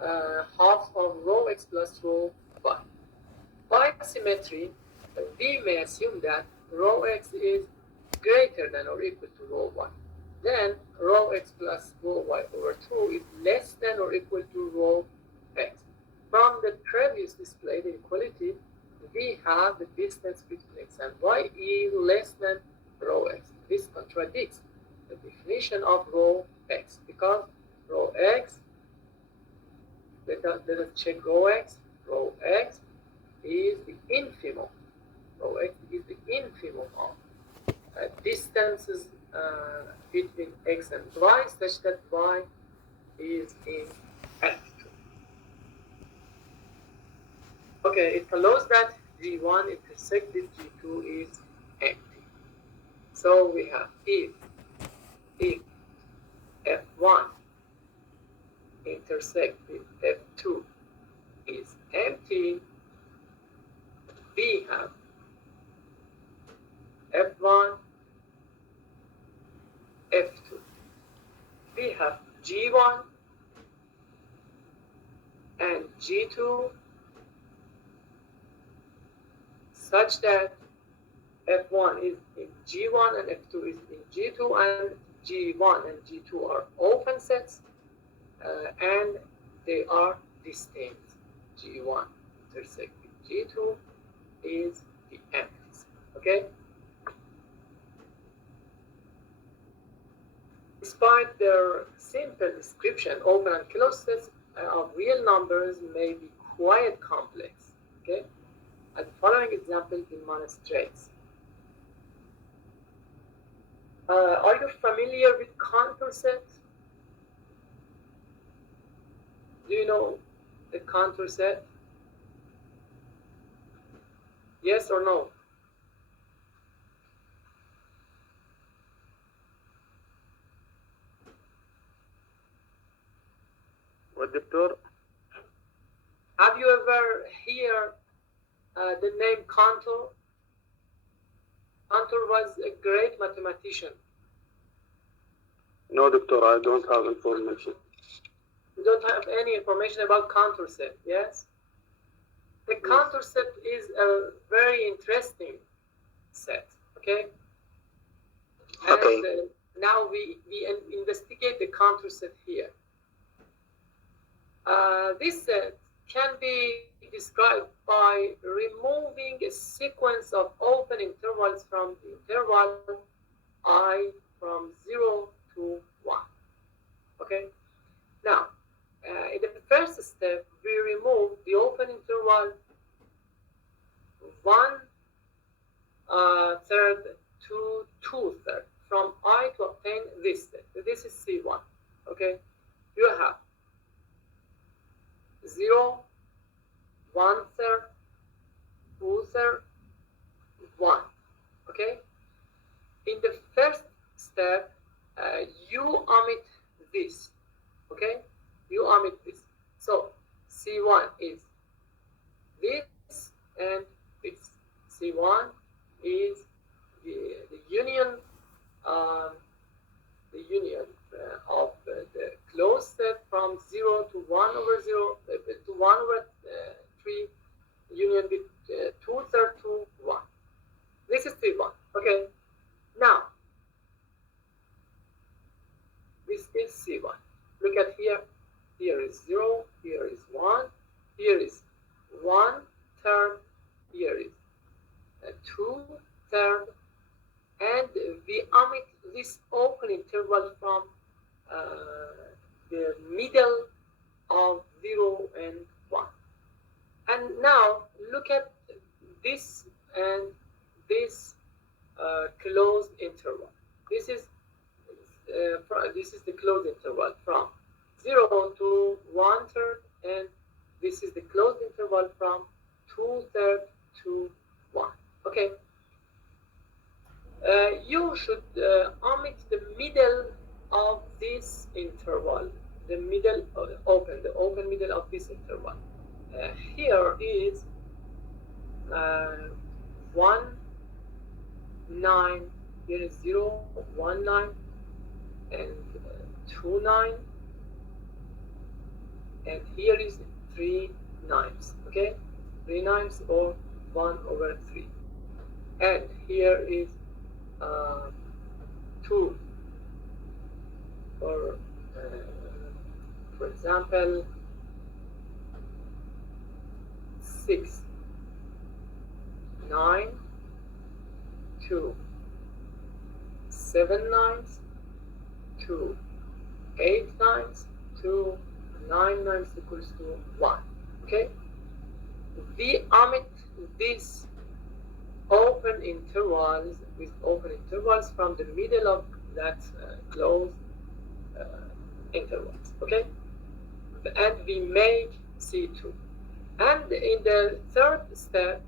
half of rho x plus rho y. By symmetry, we may assume that rho x is greater than or equal to rho y. Then rho x plus rho y over 2 is less than or equal to rho x. From the previous displayed inequality, we have the distance between x and y is less than rho x. This contradicts the definition of rho x, because rho x, let us check rho x. Rho x is the infimum. Rho x is the infimum of distances between x and y, such that y is in F2. Okay, it follows that G1 intersect with G2 is empty. So we have if F1 intersect with F2 is empty, we have F1, F2. We have G1 and G2 such that F1 is in G1 and F2 is in G2, and G1 and G2 are open sets and they are distinct. G1 intersect with G2 is the empty set. Okay? Despite their simple description, open and closed sets of real numbers may be quite complex. Okay? And the following example demonstrates. Are you familiar with contour set? Do you know the contour set? Yes or no? What, Doctor? Have you ever heard the name Cantor? Cantor was a great mathematician. No, Doctor, I don't have information. You don't have any information about contour set, yes? The contour set is a very interesting set, okay? Okay. And now we investigate the contour set here. This set can be described by removing a sequence of open intervals from the interval I from 0 to 1. Okay? Now, in the first step, we remove the open interval 1/3 to 2/3 from I to obtain this step. This is C1. Okay? You have 0, 1/3, 2/3, 1. Okay? In the first step, you omit this. Okay? You omit this. So C1 is this and this. C1 is the union of the closed set from 0 to 1/0 to 1/3 union with 2/3 to 1. This is C1. Okay. Now this is C1. Look at here. Here is 0. Here is 1. Here is 1/3. Here is 2/3. And we omit this open interval from the middle of 0 and 1. And now look at this and this closed interval. This is the closed interval from 0 to 1/3, and this is the closed interval from 2/3 to 1. Okay. You should omit the middle of this interval, the open middle of this interval. Here is 1, 9. Here is 0, 1, 9, and 2, 9, and here is 3 9ths, okay? 3 9ths or 1/3. And here is 2, or for example 6 9 2 7 9ths 2 8 9ths 2 9 9ths equals to 1. Okay, we omit these open intervals from the middle of that closed intervals. Okay, and we make C2. And in the third step,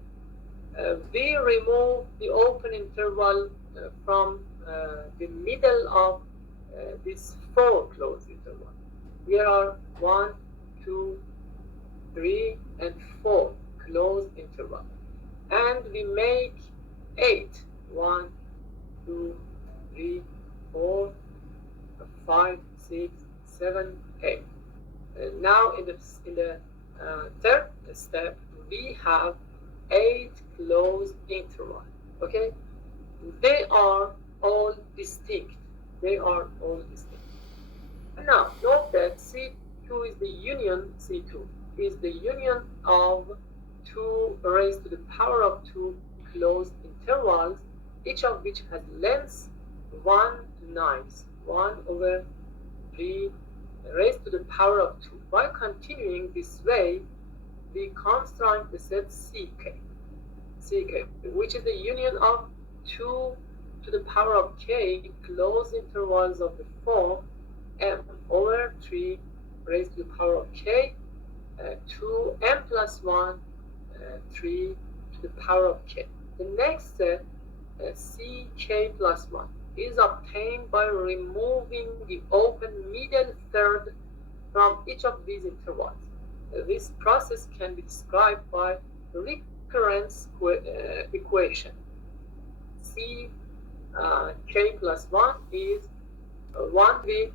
we remove the open interval from the middle of these 4 closed intervals. Here are 1, 2, 3, and 4 closed intervals. And we make 8. 1, 2, 3, 4, 5, 6, 7, 8. Now in the third step, we have 8 closed intervals. Okay, they are all distinct. Now note that C2 is the union. C2 is the union of 2 raised to the power of 2 closed intervals, each of which has length 1 9th, 1/3 raised to the power of 2. By continuing this way, we construct the set CK, which is the union of 2 to the power of k closed intervals of the form m/3 raised to the power of k 2m plus 1 3 to the power of k. The next set, ck plus 1, is obtained by removing the open middle third from each of these intervals. This process can be described by recurrence equation. K plus 1 is 1 with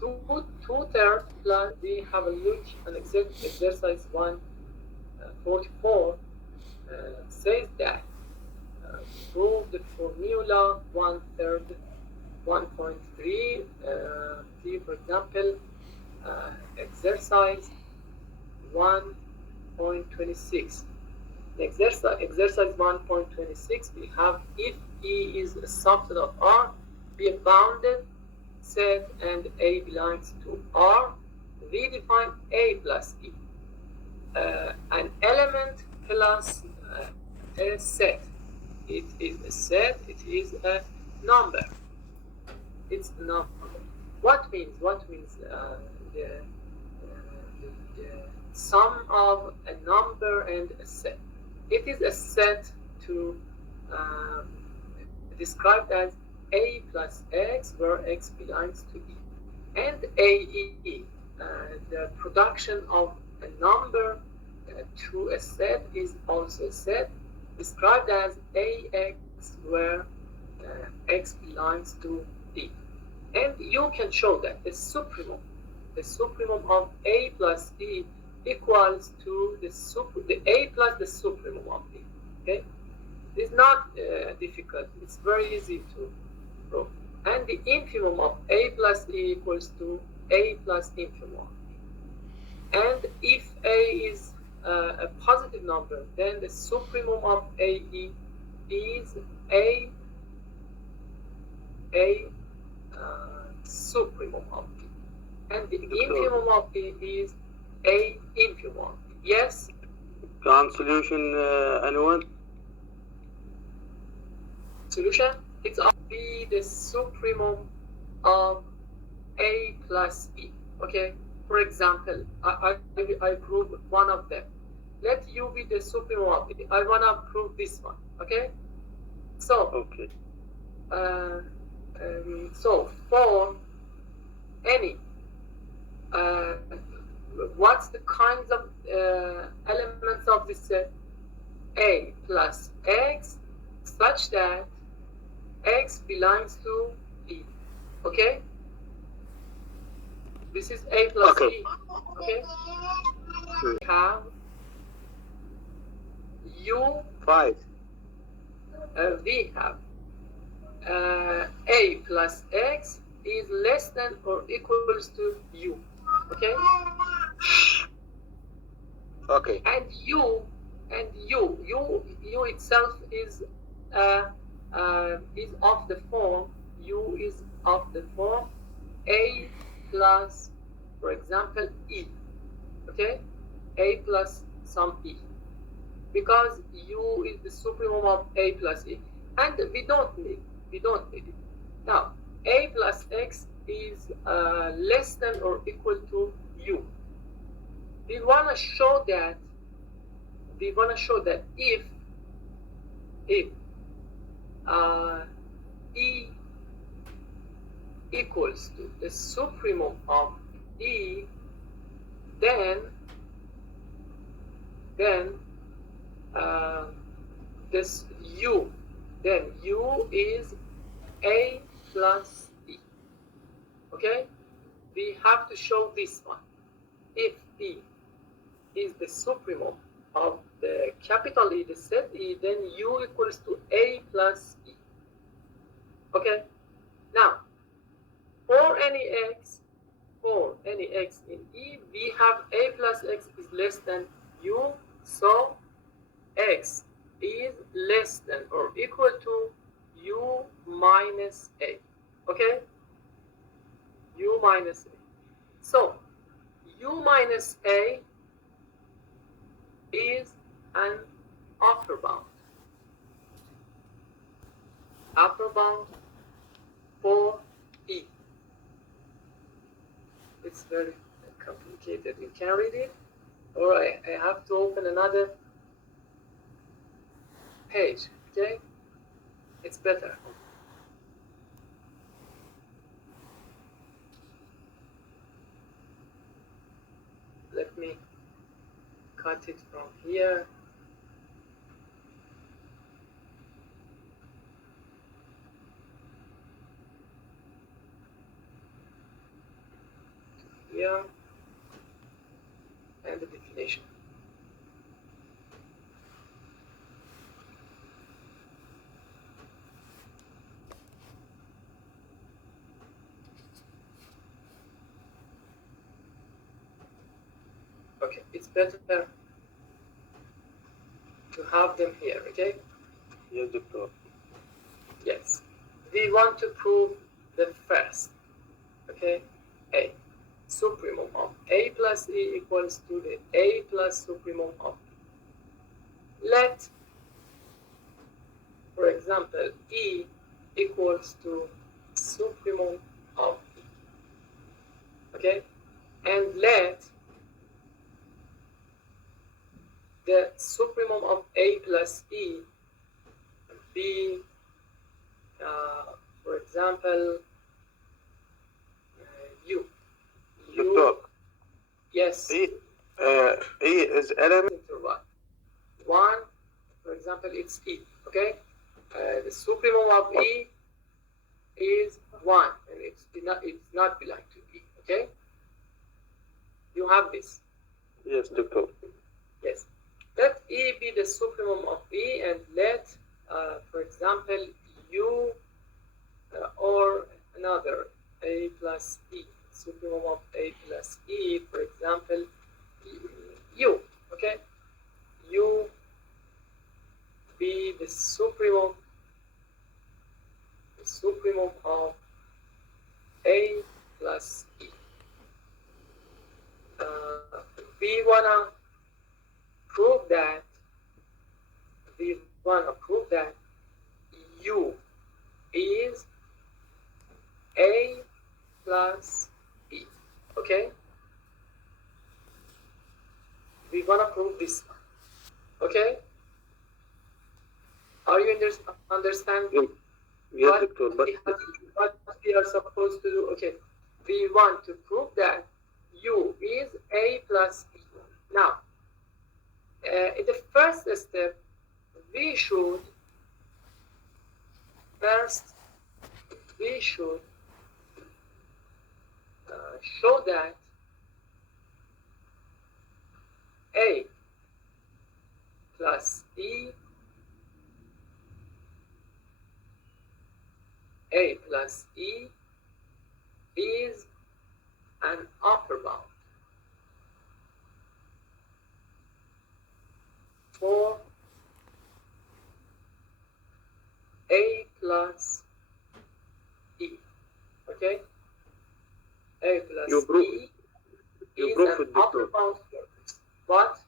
2/3 plus, we have a look at exercise 144 says that prove the formula 1/3 1.3. See, for example, exercise 1.26. Exercise 1.26, we have if E is a subset of R, be a bounded set, and A belongs to R, we define A plus E. An element plus a set. It is a set, it is a number. It's a number. What means the sum of a number and a set? It is a set to described as A plus X, where X belongs to E. And AE, the production of a number to a set, is also a set described as AX, where X belongs to E. And you can show that the supremum of A plus E equals to the A plus the supremum of E. Okay, it's not difficult. It's very easy to prove. And the infimum of A plus E equals to A plus infimum of E. And if A is a positive number, then the supremum of AE is A supremum of E. And the infimum of E is A infimum of E. Yes? Can solution anyone? Solution? It's be the supremum of A plus E. Okay? For example, I prove one of them. Let U be the supremum of E. I want to prove this one. Okay? So, Okay. So for any, what's the kinds of elements of this set? A plus X, such that X belongs to E. Okay? This is A plus Okay. E. Okay? We have U, 5. we have A plus X is less than or equals to U. Okay? Okay. And U itself is of the form, U is of the form A plus, for example, E. Okay? A plus some E. Because U is the supremum of A plus E. And we don't need it. Now, A plus X is less than or equal to U. We want to show that if E equals to the supremum of E, then this U is A plus E. Okay? We have to show this one. If E is the supremum of the capital E, the set E, then U equals to A plus E. Okay? Now, for any x in E, we have A plus X is less than U, so X is less than or equal to U minus A. Okay? U minus A. So, U minus A is an upper bound. Upper bound for E. It's very complicated. You can read it, or I have to open another page. Okay? It's better. Let me cut it from here. Here. And the definition. Okay, it's better to have them here, okay? Yes, Doctor. Yes. We want to prove the first, okay? A. Supremum of A plus E equals to the A plus supremum of E. Let, for example, E equals to supremum of E. Okay? And let the supremum of A plus E be, for example, U. Doctor. Yes. E is element. Interval. 1, for example, it's E. Okay? The supremum of E is 1, and it's not belong to E. Okay? You have this. Yes, Doctor. Yes. Let E be the supremum of E, and let, for example, U or another A plus E, supremum of A plus E, for example, U. Okay? U be the supremum of A plus E. We wanna prove that U is A plus E. Okay? We wanna prove this one. Okay? Are you understand? Yes, Doctor. But what we are supposed to do? Okay. We want to prove that U is A plus E. Now, in the first step, we should show that A plus E, A plus E is an upper bound for A plus E. Okay? A plus You prove- E you is prove an it, upper Doctor. bound for what?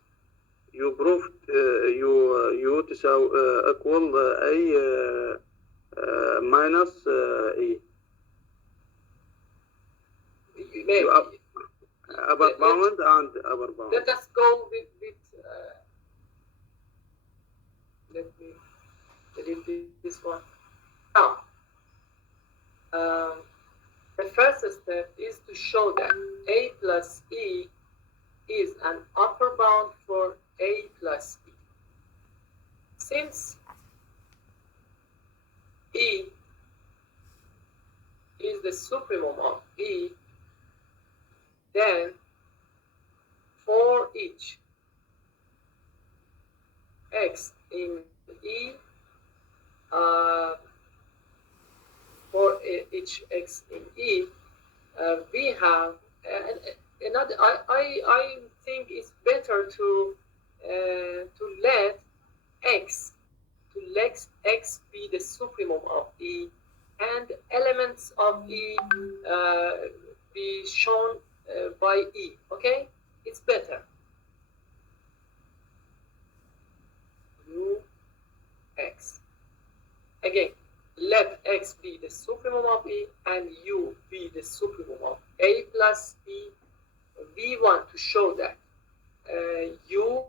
You proved you تساوي equal A minus E. Maybe. You upper bound and upper bound. Let us go with let me delete this one. Now, the first step is to show that A plus E is an upper bound for A plus E. Since E is the supremum of E, then for each x in E, for each x in E, we have another. I think it's better to let x be the supremum of E, and elements of E be shown by E. Okay, it's better. X. Again, let x be the supremum of E and U be the supremum of A plus E. We want to show that U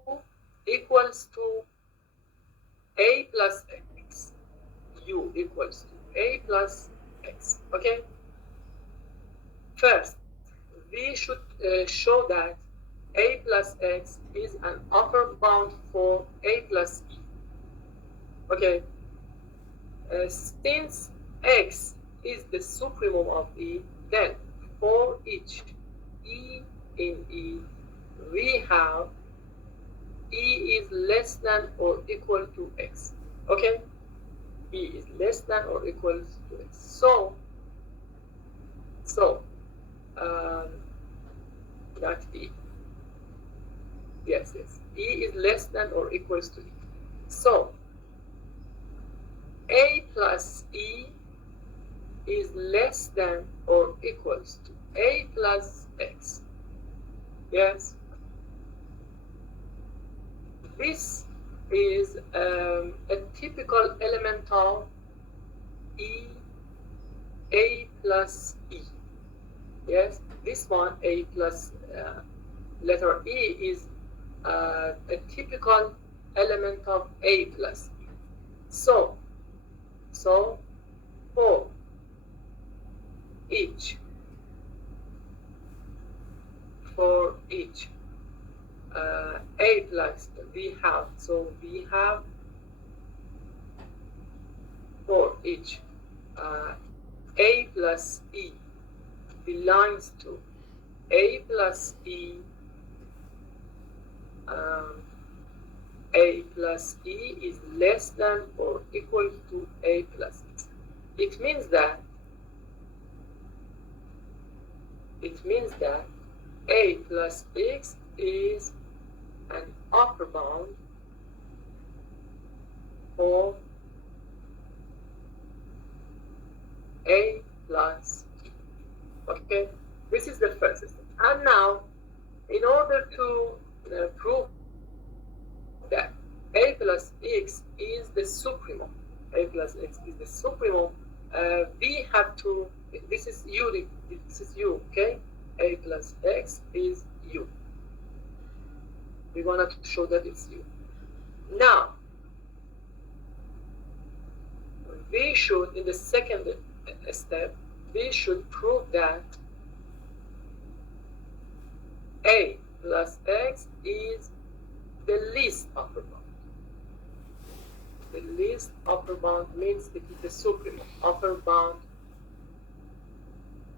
equals to A plus X. U equals to A plus X. Okay? First, we should show that A plus X is an upper bound for A plus E. Okay? Since X is the supremum of E, then for each E in E, we have E is less than or equal to X. Okay? E is less than or equal to X. So that E. Yes. E is less than or equals to E. So A plus E is less than or equals to A plus X. Yes. This is a typical element of E, A plus E. Yes, this one, A plus letter E, is a typical element of A plus E. So for each A plus we have for each A plus E belongs to A plus E. A plus E is less than or equal to A plus X. It means that A plus X is an upper bound for A plus E. Okay, this is the first step. And now, in order to prove that A plus X is the supremum, A plus X is the supremum, we have to, this is U, okay? A plus X is U. We wanted to show that it's U. Now, we should, in the second step, we should prove that A plus X is the least upper bound. The least upper bound means it is the supremum upper bound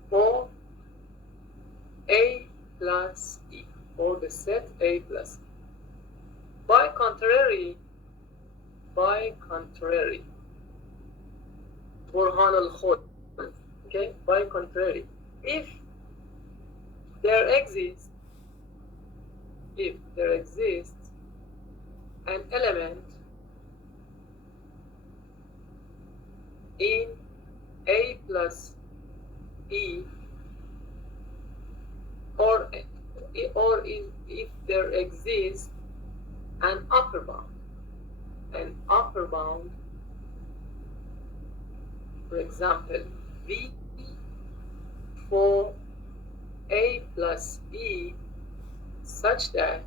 for A plus E, or the set A plus E. By contrary, برهان الخود, okay, by contrary, if there exists an element in A plus E, or if there exists an upper bound, for example, V for A plus E, such that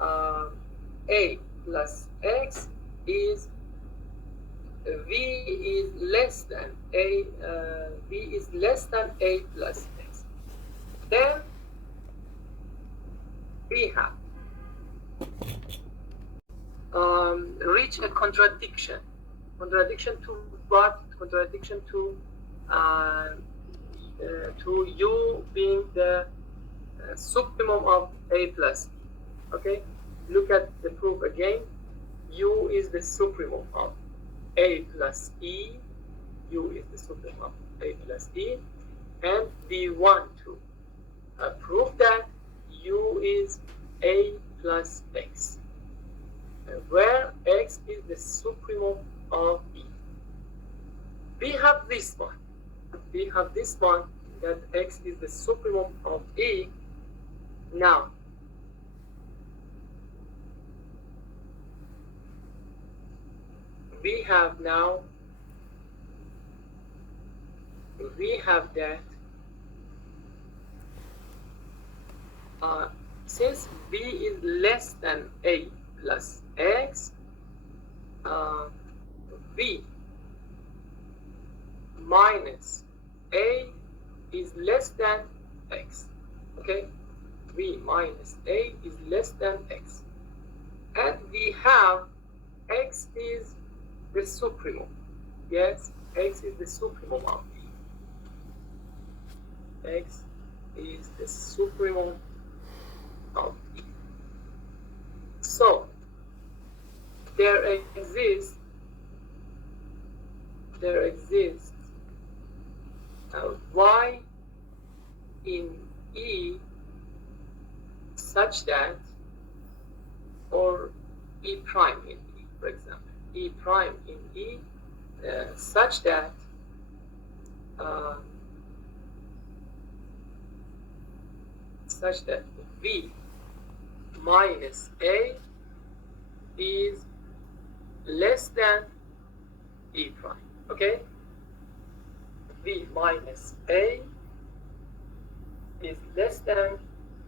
A plus X is V is less than A plus X, then we have reach a contradiction to what? Contradiction to U being the supremum of A plus E. Okay, look at the proof again. U is the supremum of A plus E. U is the supremum of A plus E, and we want to prove that U is A plus X, where X is the supremum of E. We have this one that X is the supremum of E. Now we have that since B is less than A plus X, V minus A is less than X. Okay, V minus A is less than X, and we have X is the supremum. Yes, X is the supremum of E. X is the supremum of E. So there exists Y in E such that, or E prime in E, for example, E prime in E such that V minus A is less than E prime. Okay, V minus A is less than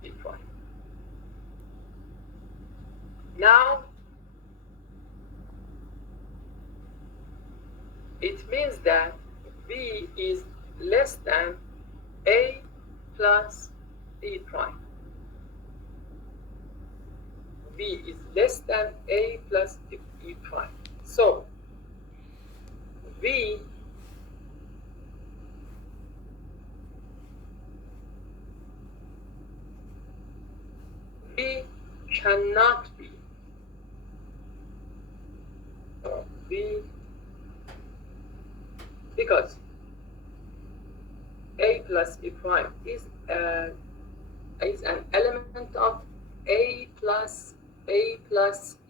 E prime. Now it means that V is less than A plus E prime. V is less than A plus E prime. So V cannot be V, because A plus E prime is an element of A plus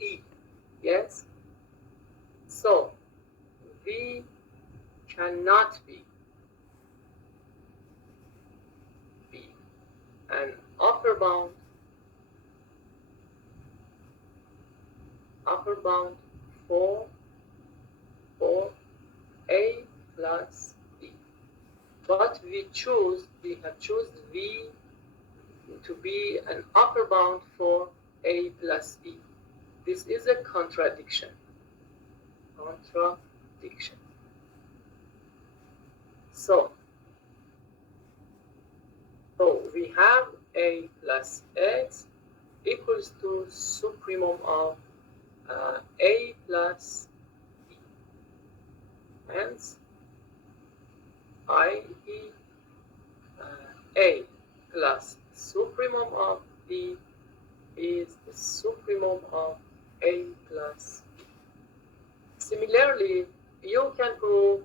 E. Yes, so V cannot be an upper bound for A plus E. But we have chosen V to be an upper bound for A plus E. This is a contradiction. So we have A plus X equals to supremum of A plus E. Hence, i.e. A plus supremum of B is the supremum of A plus B. Similarly, you can prove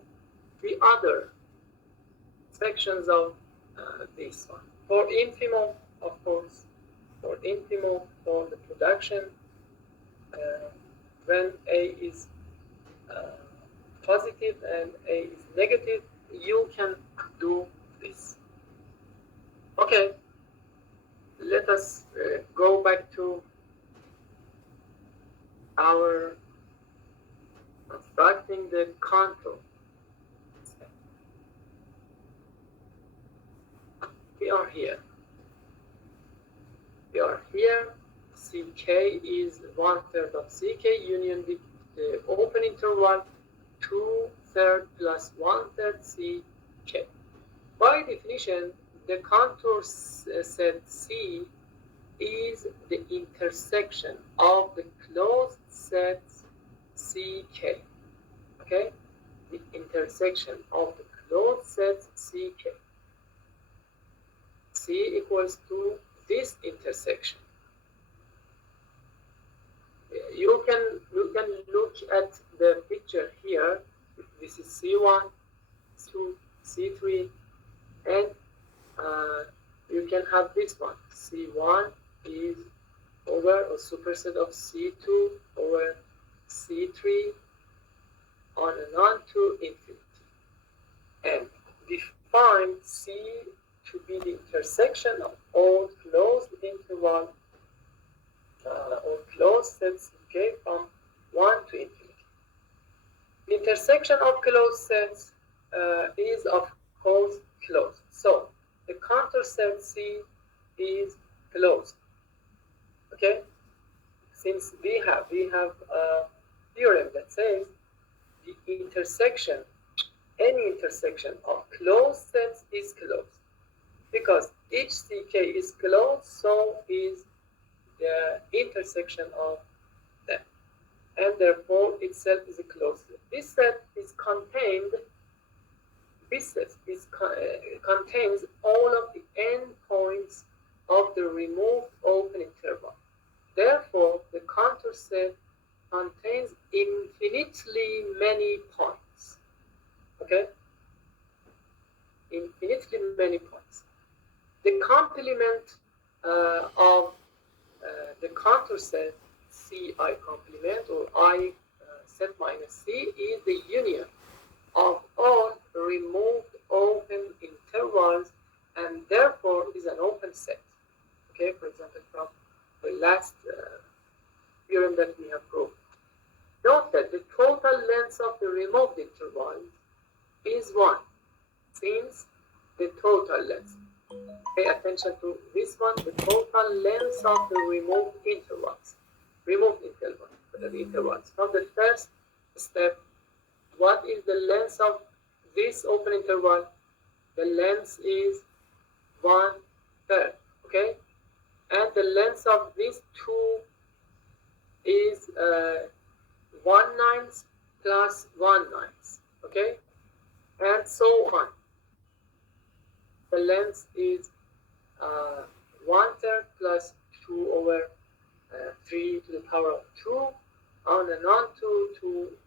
the other sections of this one. For infimum, of course, for infimum, for the production, when A is positive and A is negative, you can do this. Okay, let us go back to our constructing the contour. We are here. CK is 1/3 of CK union with the open interval 2/3 plus 1/3 CK. By definition, the contour set C is the intersection of the closed sets CK. Okay? The intersection of the closed sets CK. C equals to this intersection. You can look at the picture here. This is C1, C2, C3, and you can have this one. C1 is over a superset of C2 over C3 on and on to infinity. And define C to be the intersection of all closed interval or closed sets okay, from 1 to infinity. The intersection of closed sets is of course closed. So the contour set C is closed. Okay? Since we have a theorem that says the intersection, any intersection of closed sets is closed. Because each CK is closed, so is the intersection of them. And therefore, itself is a closed set. This set is contained, contains all of the endpoints of the removed open interval. Therefore, the contour set contains infinitely many points. Okay? Infinitely many points. The complement of the contour set Ci complement or I set minus C is the union of all removed open intervals and therefore is an open set. Okay, for example, from the last theorem that we have proved. Note that the total length of the removed intervals is 1, since the total length. Pay attention to this one, the total length of the removed intervals. From the first step, what is the length of this open interval? The length is 1/3, okay? And the length of these two is 1/9 plus 1/9, okay? And so on. The length is 1/3 plus 2 over 3 to the power of 2 on and on to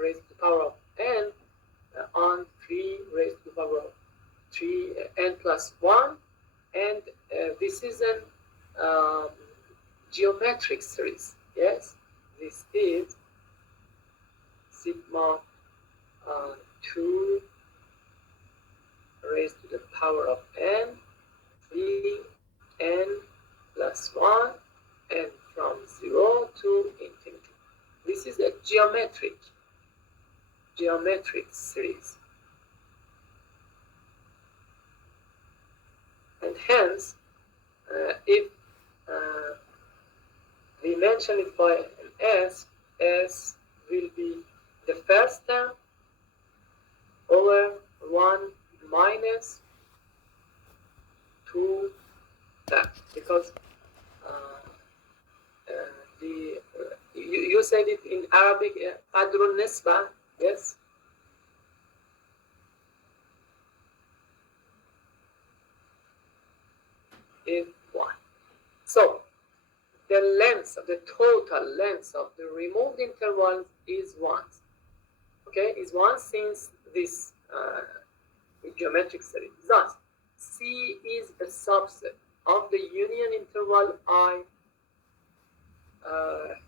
raised to the power of n on 3 raised to the power of 3 n plus 1, and this is an geometric series. Yes, this is sigma 2 raised to the power of n 3 n plus 1 and from 0 to infinity. This is a geometric series. And hence, if we mention it by an S will be the first term over 1 minus 2 that, because you said it in Arabic, Adrun Nisba, yes? is 1. So the length, the total length of the removed intervals is 1. Okay, is 1 since this geometric series. Thus, C is a subset of the union interval I,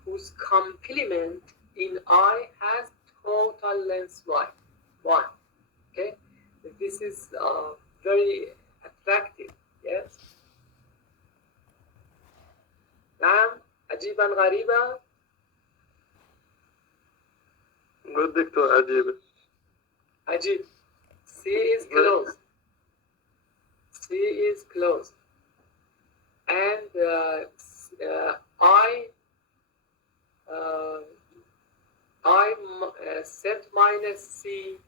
whose complement in I has total length y, 1. Okay, this is very attractive. Yes. نعم عجيبا غريبا. good دكتور عجيبة. عجيب. C is closed. C is closed. And set minus C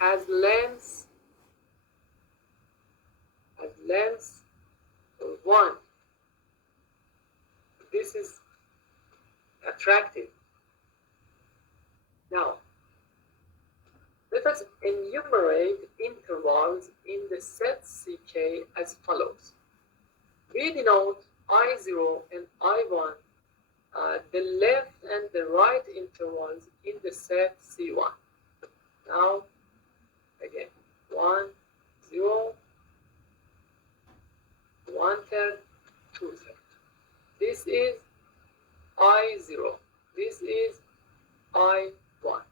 has length 1. This is attractive. Now, let us enumerate intervals in the set CK as follows. We denote I0 and I1 the left and the right intervals in the set C1. Now, again, 1, 0, 1/3, 2/3. This is I0. This is I1.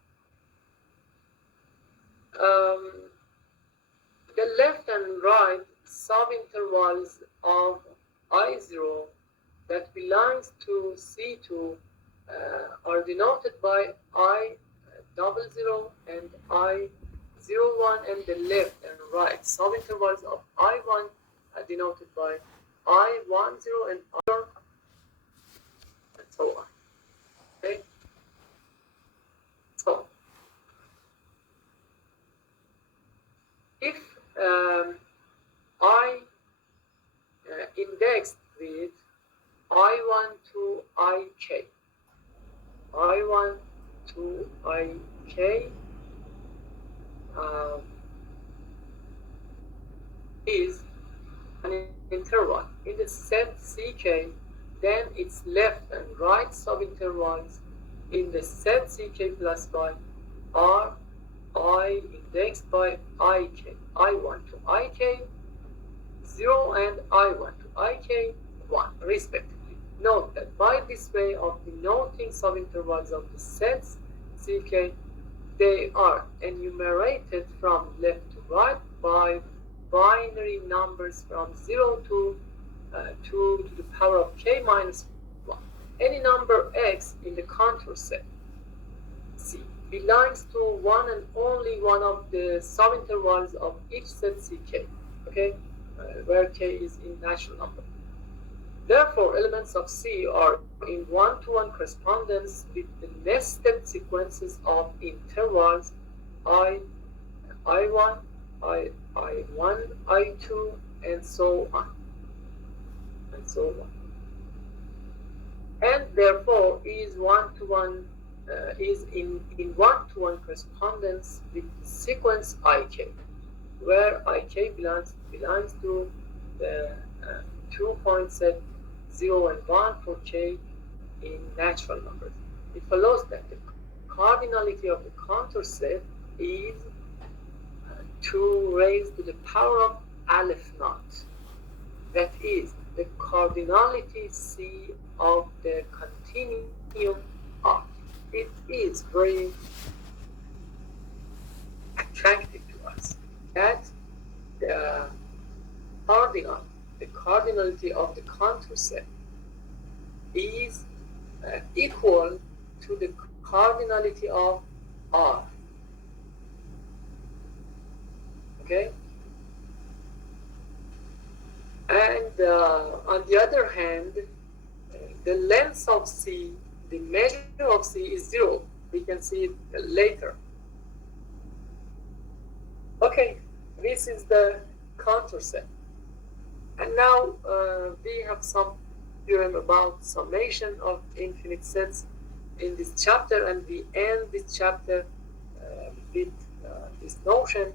The left and right subintervals of I0 that belongs to C2 are denoted by I00 and I01, and the left and right subintervals of I1 are denoted by I10 and I1, and so on. Okay? So, if I indexed with I1 to IK, I1 to IK is an interval in the set CK, then its left and right subintervals in the set CK plus y are I indexed by IK, I1 to IK 0 and I1 to IK 1 respectively. Note that by this way of denoting subintervals of the sets CK, they are enumerated from left to right by binary numbers from 0 to 2 to the power of k minus 1. Any number x in the contour set C belongs to one and only one of the subintervals of each set CK, okay, where k is in natural number. Therefore, elements of C are in one-to-one correspondence with the nested sequences of intervals I1, I1, I2, and so on, and so on. And therefore, is one-to-one is in one-to-one correspondence with the sequence IK, where IK belongs to the 2 point set 0 and 1 for k in natural numbers. It follows that the cardinality of the contour set is 2 raised to the power of aleph naught. That is the cardinality C of the continuum R. It is very attractive to us that the cardinality of the contour set is equal to the cardinality of R. Okay? And on the other hand, the length of C, the measure of C is 0. We can see it later. Okay, this is the contour set. And now we have some theorem about summation of infinite sets in this chapter, and we end this chapter with this notion.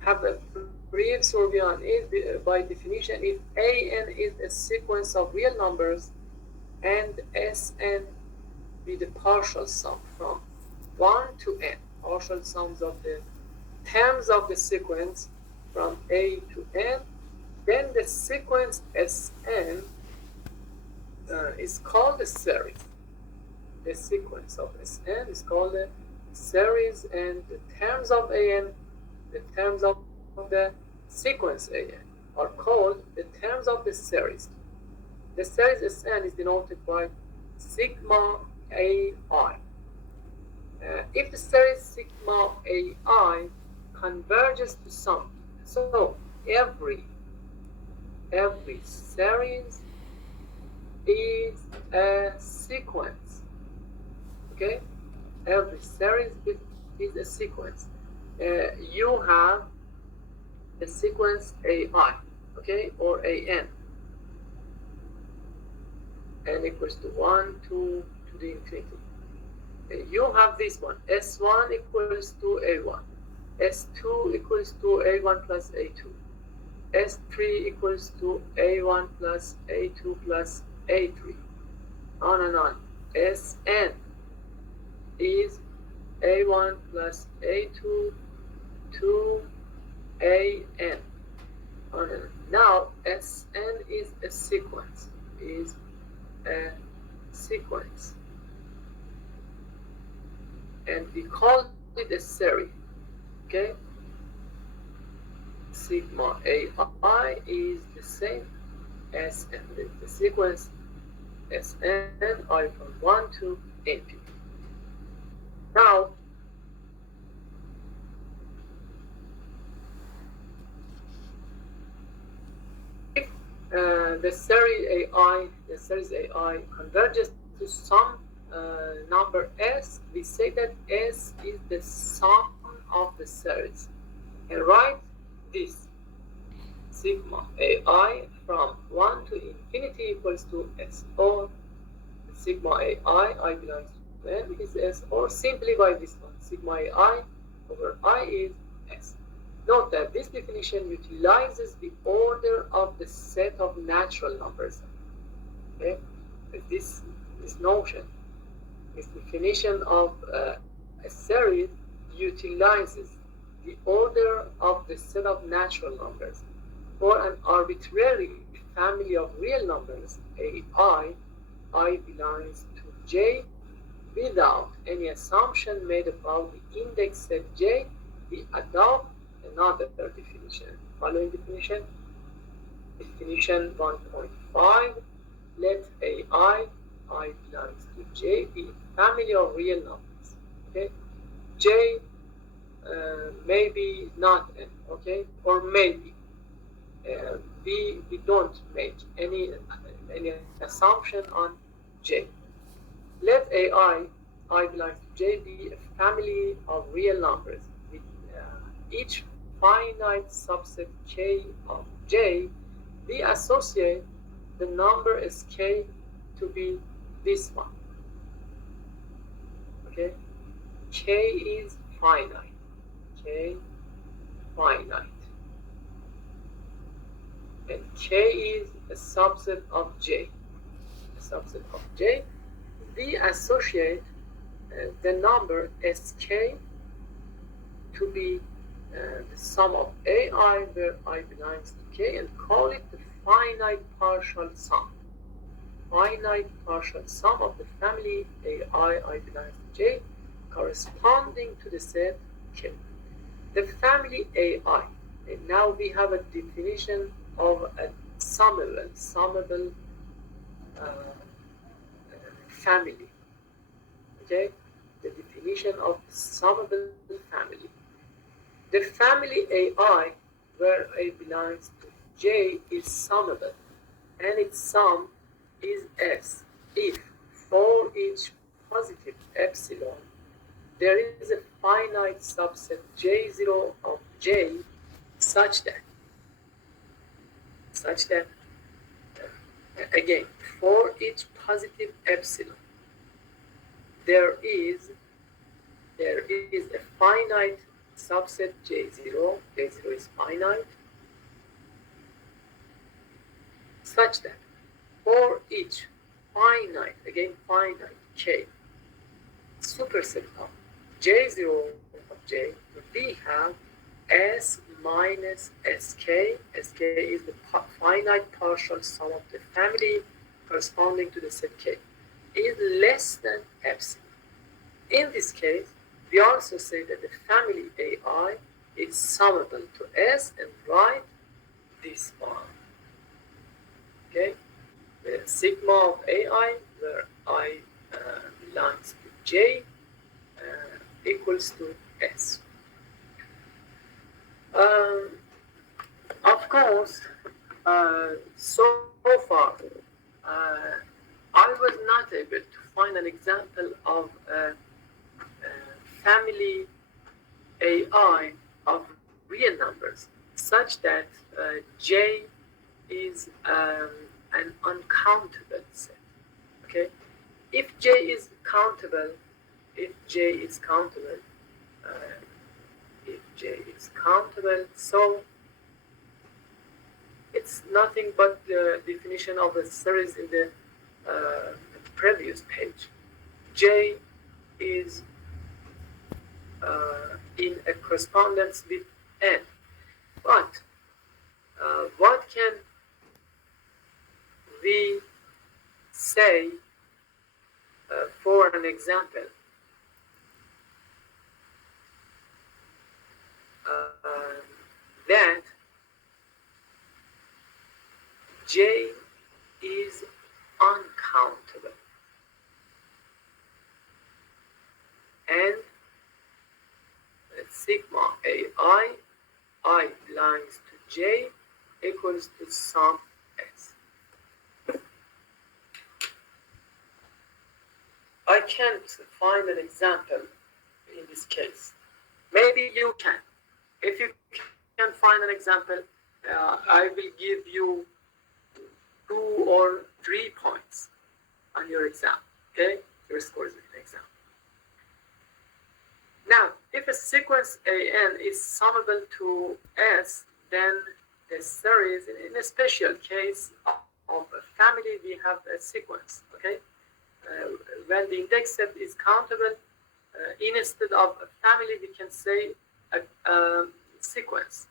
Have a brief Sorbian is by definition if an is a sequence of real numbers and Sn be the partial sum from 1 to n, partial sums of the terms of the sequence from A to n, then the sequence Sn is called a series. The sequence of Sn is called a series, and the terms of An, the terms of the sequence An are called the terms of the series. The series Sn is denoted by sigma Ai. If the series sigma Ai converges to some, so every series is a sequence. Okay, every series is a sequence. You have the sequence Ai, okay, or An. N equals to 1, 2 to the infinity. You have this one, S1 equals to A1, S2 equals to A1 plus A2, S3 equals to A1 plus A2 plus A3, on and on. Sn is A1 plus A2 to An, on and on. Now Sn is a sequence, and we call it a series. Okay, sigma Ai is the same as the sequence Sn I from 1 to infinity. Now if the series Ai converges to some number S, we say that S is the sum of the series, and write this sigma Ai from 1 to infinity equals to S, or sigma I belongs to n is S, or simply by this one, sigma I over I is S. Note that this definition utilizes the order of the set of natural numbers. Okay, this notion, this definition of a series utilizes the order of the set of natural numbers. For an arbitrary family of real numbers, I belongs to J, without any assumption made about the index set J, we adopt another definition. Following definition 1.5, let I belongs to J be a family of real numbers. Okay, J maybe not n, okay, or maybe. We don't make any assumption on J. Let I belongs to J be a family of real numbers with each finite subset K of J. We associate the number Sk to be this one. Okay, K is finite. K finite. And K is a subset of J. A subset of J. We associate the number Sk to be the sum of Ai, where I belongs to K, and call it the finite partial sum. Finite partial sum of the family I belongs to J, corresponding to the set K. The family Ai, and now we have a definition of a summable family. Okay, the definition of summable family. The family Ai, where A belongs to J, is summable, and its sum is S if for each positive epsilon there is a finite subset J0 of J such that again, for each positive epsilon there is a finite subset J0 is finite, such that for each finite, again finite k superset of J0 of J, we have S minus Sk. Sk is the finite partial sum of the family corresponding to the set K, is less than epsilon. In this case, we also say that the family AI is summable to S and write this one. Okay, the sigma of AI, where I belongs to J, equals to S. Of course, so far, I was not able to find an example of a family AI of real numbers such that J is an uncountable set. Okay, if J is countable, so it's nothing but the definition of a series in the previous page. J is in a correspondence with N. But what can we say for an example? That J is uncountable and sigma AI, I belongs to J, equals to sum S. I can't find an example in this case. Maybe you can. If you can find an example, I will give you 2 or 3 points on your exam. Okay, your scores in the exam. Now, if a sequence AN is summable to S, then the series, in a special case of a family, we have a sequence. Okay, when the index set is countable, instead of a family, we can say a sequence.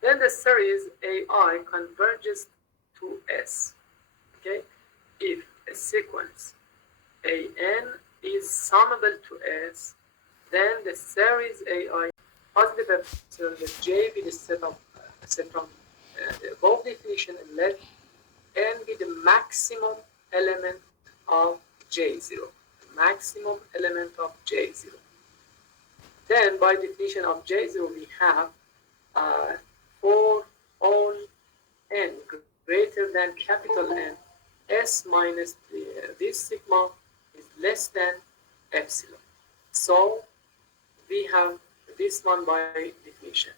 Then the series AI converges to S. Okay, if a sequence AN is summable to S, then the series AI positive epsilon J be the set from the above definition, and let N be the maximum element of J0. Maximum element of J0. Then by definition of J0, we have for all N greater than capital N, S minus this sigma is less than epsilon. So we have this one by definition.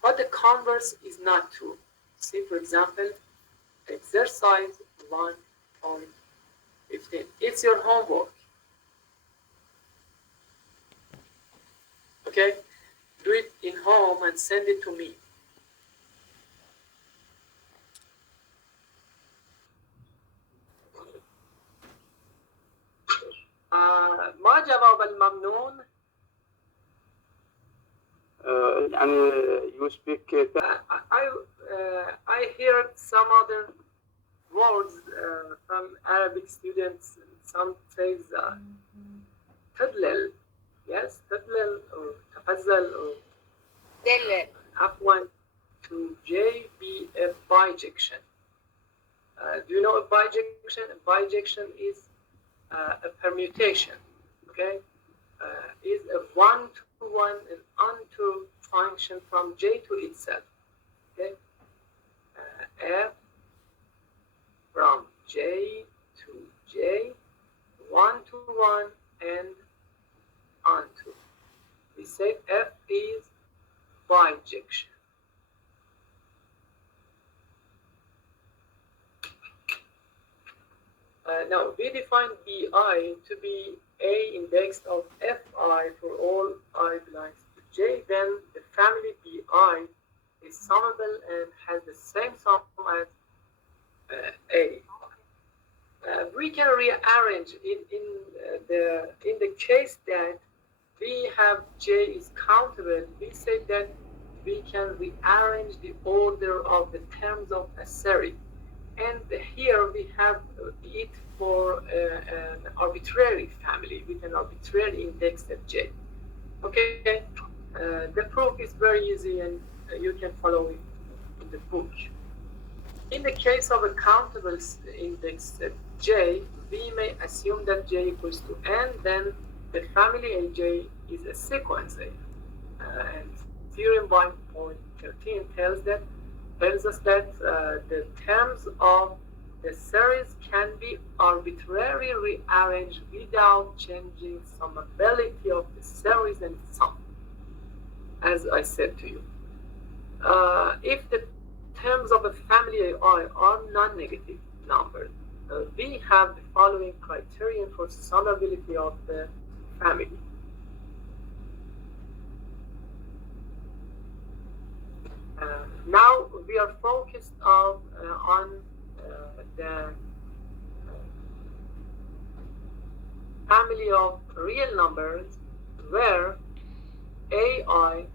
But the converse is not true. See, for example, exercise 1.15. It's your homework. Okay? Do it in home and send it to me. ما جواب الممنون؟ يعني you speak I heard some other words from Arabic students. Some says تدلل, yes, تدلل or تفزل or دلل. F1 to J be a bijection. Do you know a bijection? A bijection is a permutation. Okay, is a one-to-one and onto function from J to itself. Okay, F from J to J, one-to-one and onto. We say F is bijection. Now we define BI to be A indexed of Fi for all I belongs to J. Then the family BI is summable and has the same sum as can rearrange in the case that we have J is countable. We say that we can rearrange the order of the terms of a series, and here we have it for an arbitrary family with an arbitrary index of J. Okay, the proof is very easy, and you can follow it in the book. In the case of a countable index set J, we may assume that J equals to n, then the family AJ is a sequence A. And theorem 1.13 tells us that the terms of the series can be arbitrarily rearranged without changing summability of the series and its sum, as I said to you. If the terms of a family AI are non-negative numbers, we have the following criterion for summability of the family. Now we are focused on the family of real numbers where AI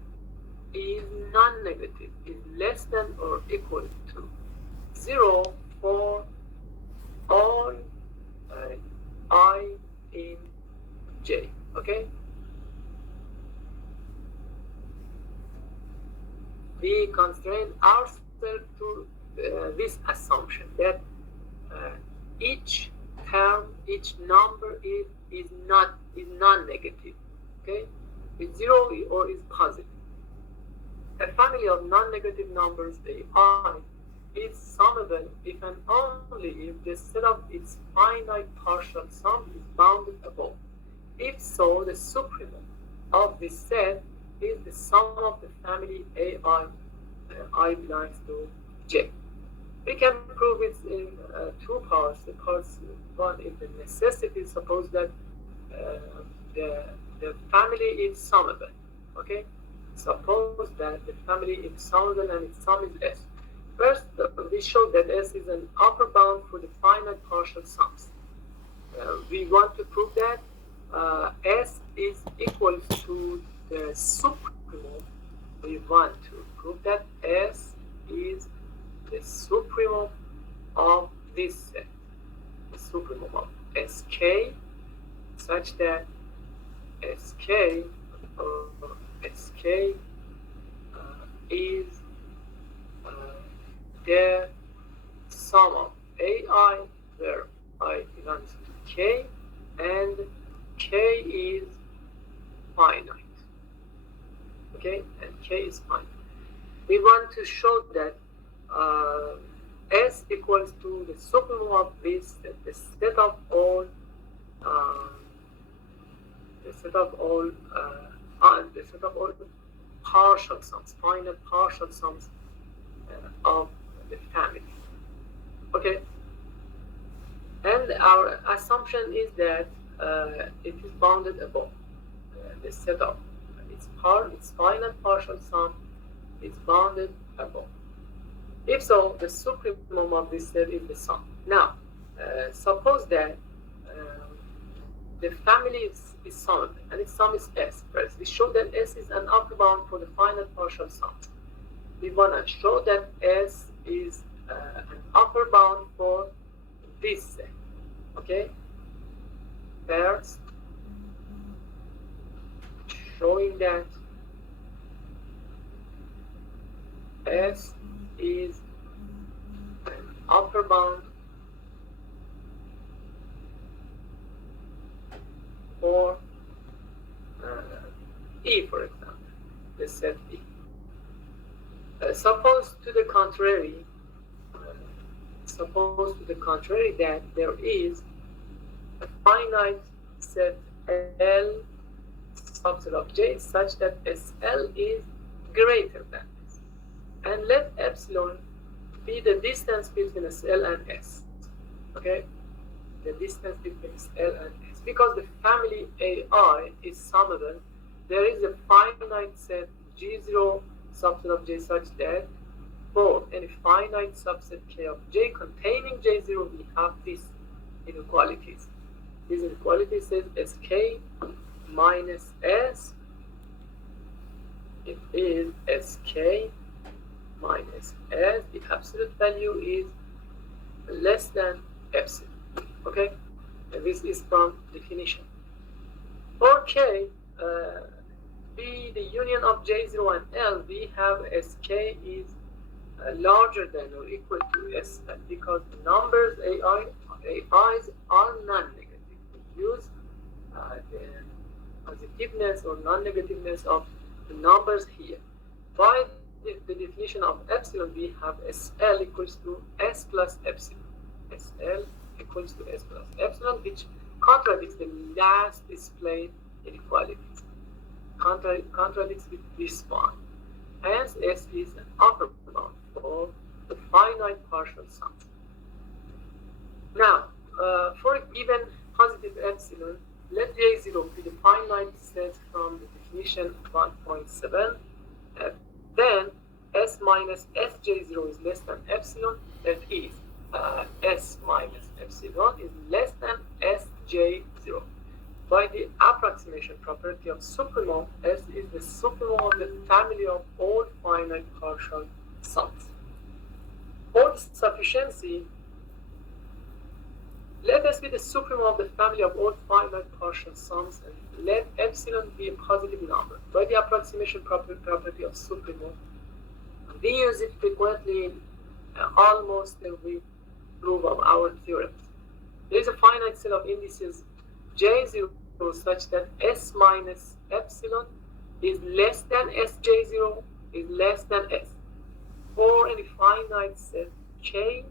is non-negative, is less than or equal to 0 for all I in J. Okay? We constrain ourselves to this assumption that each term, each number is non-negative. Okay, is 0 or is positive. A family of non-negative numbers AI is summable if and only if the set of its finite partial sum is bounded above. If so, the supremum of this set is the sum of the family AI I belongs to J. We can prove it in two parts. The parts one is the necessity. Suppose that the family is summable. Okay. Suppose that the family is summable and its sum is S. First, we show that S is an upper bound for the finite partial sums. We want to prove that S is equal to the supremum. We want to prove that S is the supremum of this set, the supremum of Sk, such that Sk is the sum of AI, where I belongs to K, and K is finite. Okay, and K is finite. We want to show that S equals to the supremum of this, the set of all partial sums, finite partial sums of the family. Okay, and our assumption is that it is bounded above the set of its finite partial sum is bounded above. If so, the supremum of this set is the sum. Now, suppose that the family is summable and its sum is S. First, we show that S is an upper bound for the finite partial sums. We want to show that S is an upper bound for this set. Okay? First, showing that S is an upper bound for E, for example, the set E. Suppose to the contrary that there is a finite set L subset of J such that SL is greater than this, and let epsilon be the distance between SL and S. Okay, the distance between SL and S. Because the family AI is summable, there is a finite set G0 subset of J such that for any finite subset K of J containing J0, we have this inequalities. These inequalities says sk minus s. It is sk minus s. The absolute value is less than epsilon. Okay, and this is from definition. For k, be the union of J0 and L, we have sk is larger than or equal to Sn because the numbers AIs are non-negative. We use the positiveness or non-negativeness of the numbers here. By the definition of epsilon, we have SL equals to S plus epsilon. SL equals to S plus epsilon, which contradicts the last displayed inequalities. Contradicts with this one. Hence, S is an upper bound for the finite partial sums. Now, for a given positive epsilon, let J0 be the finite set from the definition 1.7. Then S minus Sj0 is less than epsilon. That is, S minus epsilon is less than Sj0. By the approximation property of supremum, S is the supremum of the family of all finite partial sums. For sufficiency, let S be the supremum of the family of all finite partial sums and let epsilon be a positive number. By the approximation property of supremum, we use it frequently in almost every proof of our theorems. There is a finite set of indices J0 such that S minus epsilon is less than Sj0 is less than S. For any finite set K,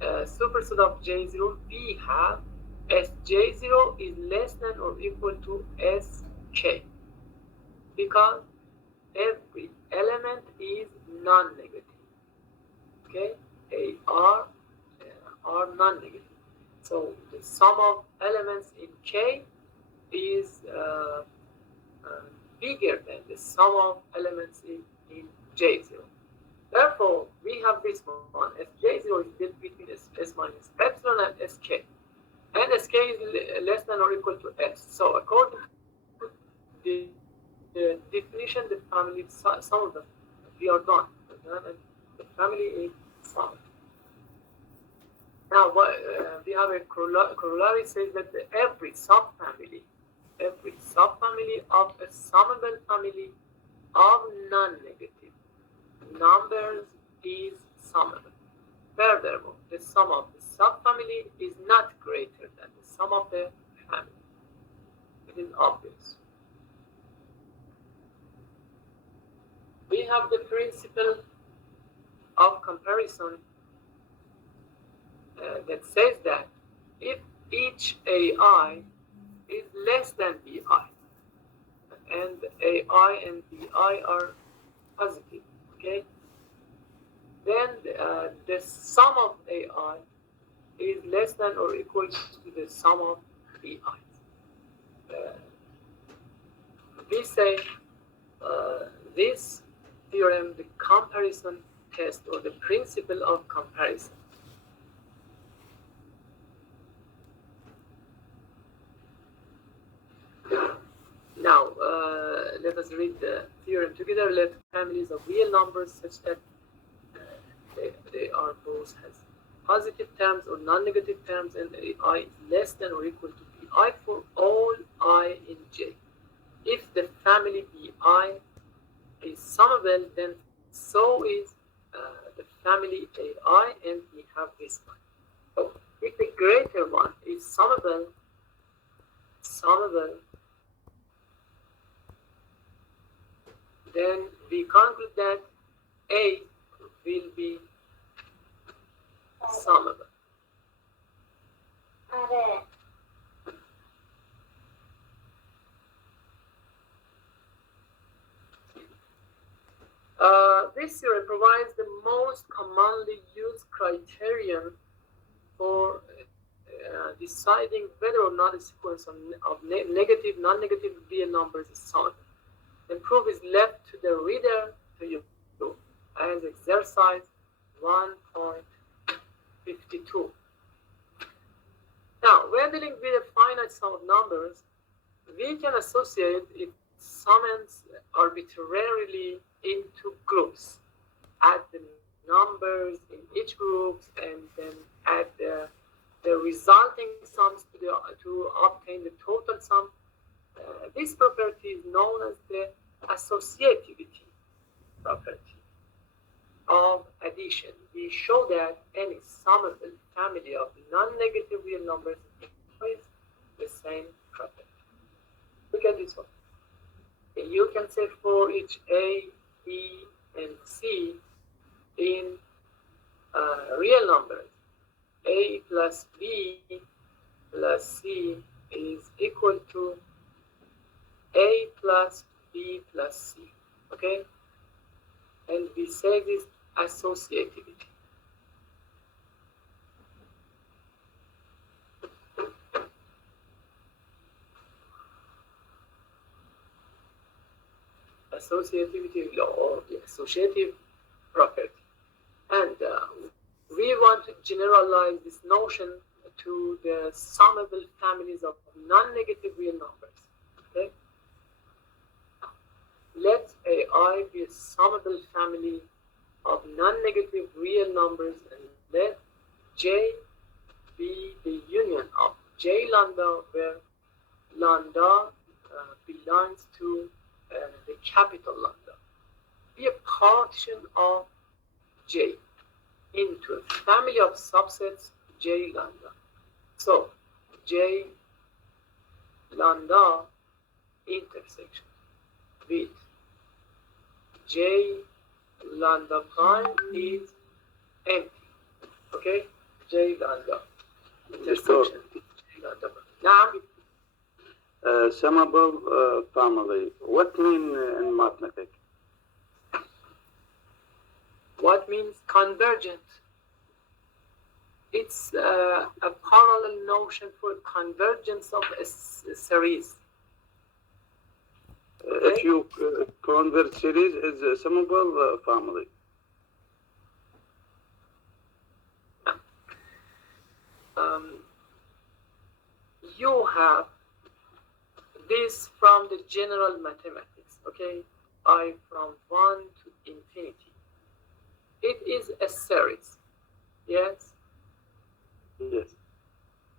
superset of J0, we have Sj0 is less than or equal to Sk because every element is non-negative. Okay, are non-negative. So the sum of elements in K is bigger than the sum of elements in J0. Therefore, we have this one. Sj0 is built between S minus epsilon and Sk. And Sk is less than or equal to S. So according to the definition, the family is sum of them. We are done. And the family is sum. Now, we have a corollary says that every subfamily of a summable family of non-negative numbers is summable. Furthermore, the sum of the subfamily is not greater than the sum of the family. It is obvious. We have the principle of comparison that says that if each AI is less than BI, and AI and BI are positive, okay, then the sum of AI is less than or equal to the sum of BI. We say this theorem, the comparison test or the principle of comparison. Now, let us read the theorem together. Let families of real numbers such that they are both has positive terms or non-negative terms and I is less than or equal to BI for all I in J. If the family BI is summable, then so is the family AI, and we have this one. So if the greater one is summable, then we conclude that A will be summable. This theorem provides the most commonly used criterion for deciding whether or not a sequence of negative, non-negative real numbers is summable. The proof is left to the reader to you as exercise 1.52. When dealing with a finite sum of numbers, we can associate its summons arbitrarily into groups. Add the numbers in each group and then add the resulting sums to obtain the total sum. This property is known as the associativity property of addition. We show that any summable family of non-negative real numbers employs the same property. Look at this one. You can say for each A, B, and C in real numbers, A plus B plus C is equal to A plus B plus C. Okay? And we say this associativity. Associativity law, or the associative property. And we want to generalize this notion to the summable families of non-negative real numbers. Okay? Let AI be a summable family of non-negative real numbers, and let J be the union of J lambda, where lambda belongs to the capital lambda. Be a partition of J into a family of subsets J lambda. So J lambda intersection with J lambda prime is empty. Okay? J lambda intersection with J lambda prime. Now, summable family. What mean in mathematics? what means convergent? It's a parallel notion for convergence of a series. Okay? If you convert series is a summable family. You have this from the general mathematics, okay? I from 1 to infinity. It is a series, yes? Yes.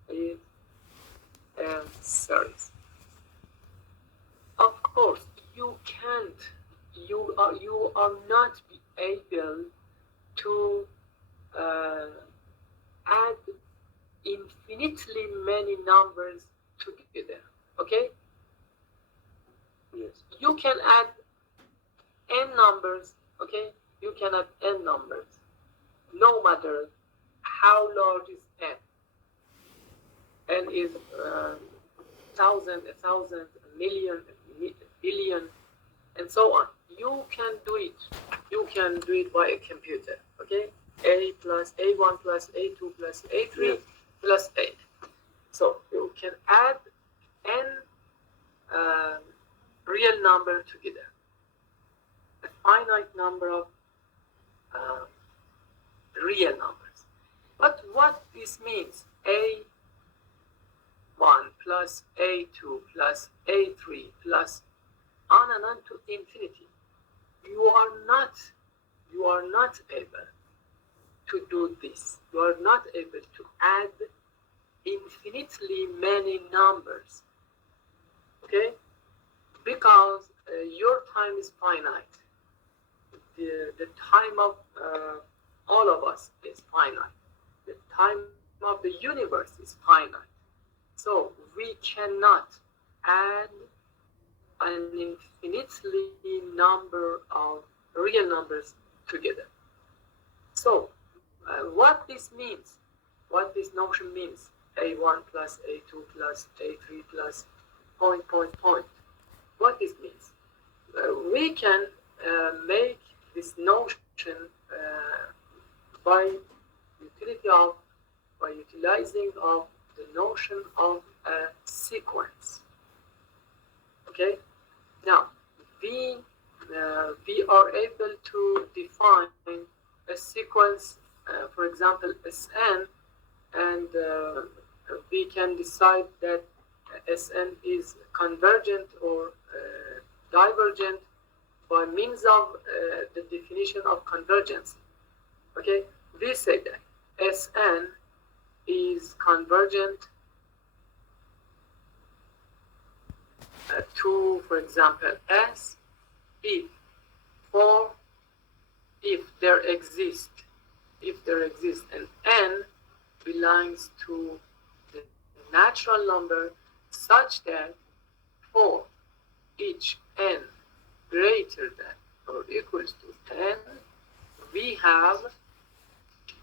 It's a series. Of course, you are not be able to add infinitely many numbers together, okay? Yes. You can add n numbers, okay? You can add n numbers, no matter how large is n. N is 1,000, 1,000, a million, a billion, and so on. You can do it. You can do it by a computer, okay? A plus A1 plus A2 plus A3 Yes. plus A. So you can add n real number together. A finite number of real numbers. But what this means, A1 plus A2 plus A3 plus on and on to infinity. You are not able to do this. You are not able to add infinitely many numbers, okay? Because your time is finite. The time of all of us is finite. The time of the universe is finite. So we cannot add an infinitely number of real numbers together. So what this means, what this notion means, A1 plus A2 plus A3 plus ... What this means? We can make this notion by utilizing of the notion of a sequence. Okay. Now we are able to define a sequence, for example, Sn, and we can decide that Sn is convergent or divergent by means of the definition of convergence. Okay, we say that Sn is convergent to, for example, S if there exists an n belongs to the natural number such that for each n greater than or equals to n, we have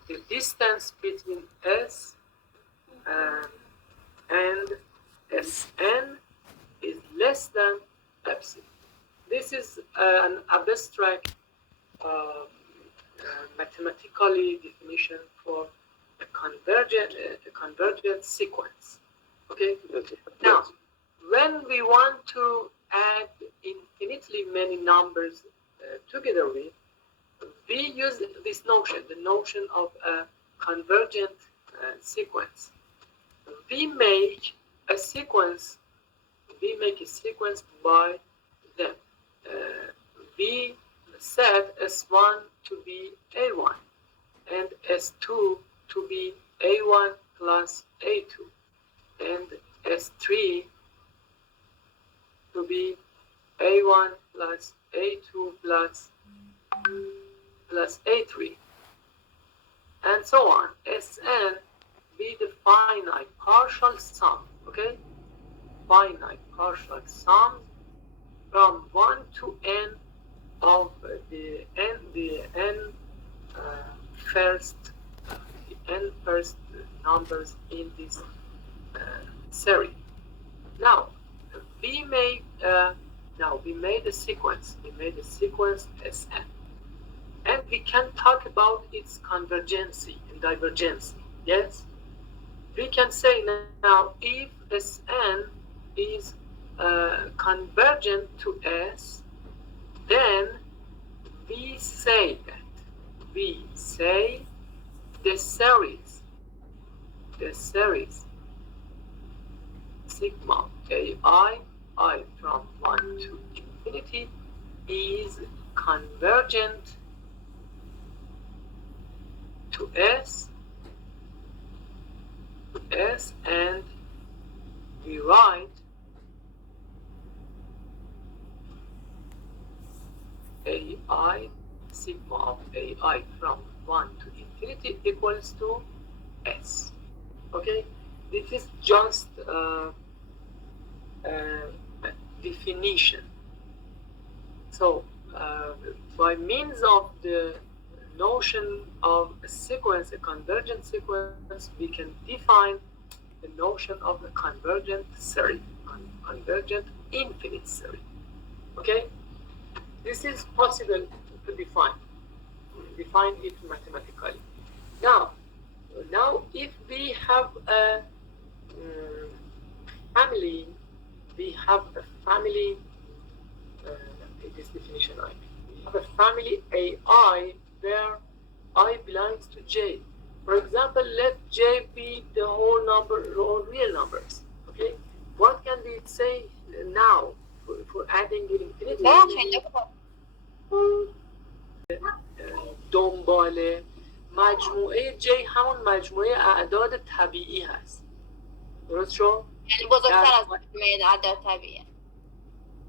the distance between S and Sn is less than epsilon. This is an abstract mathematically definition for a convergent sequence. Okay? Now, when we want to add infinitely many numbers together with, we use this notion, the notion of a convergent sequence. We make a sequence by them. We set S1 to be A1 and S2 to be A1 plus A2 and S3 to be A1 plus A2 plus A3 and so on. Sn be the finite partial sum, okay? Finite partial sum from 1 to n of the n first numbers in this series. Now we made a sequence. We made a sequence Sn, and we can talk about its convergency and divergency. Yes, we can say now if Sn is convergent to S, then we say the series sigma I from 1 to infinity is convergent to S and we write AI sigma of AI from 1 to infinity equals to S. Okay, this is just a definition. So by means of the notion of a sequence, a convergent sequence, we can define the notion of a convergent series, convergent infinite series. Okay, this is possible to define it mathematically. Now if we have a family, this definition we have a family AI where I belongs to J. For example, let J be the whole number or real numbers. Okay, what can we say now for adding the infinity? دنبال مجموعه J همون مجموعه اعداد طبیعی هست. درست شد؟ یعنی بزرگتر از مجموعه اعداد طبیعی.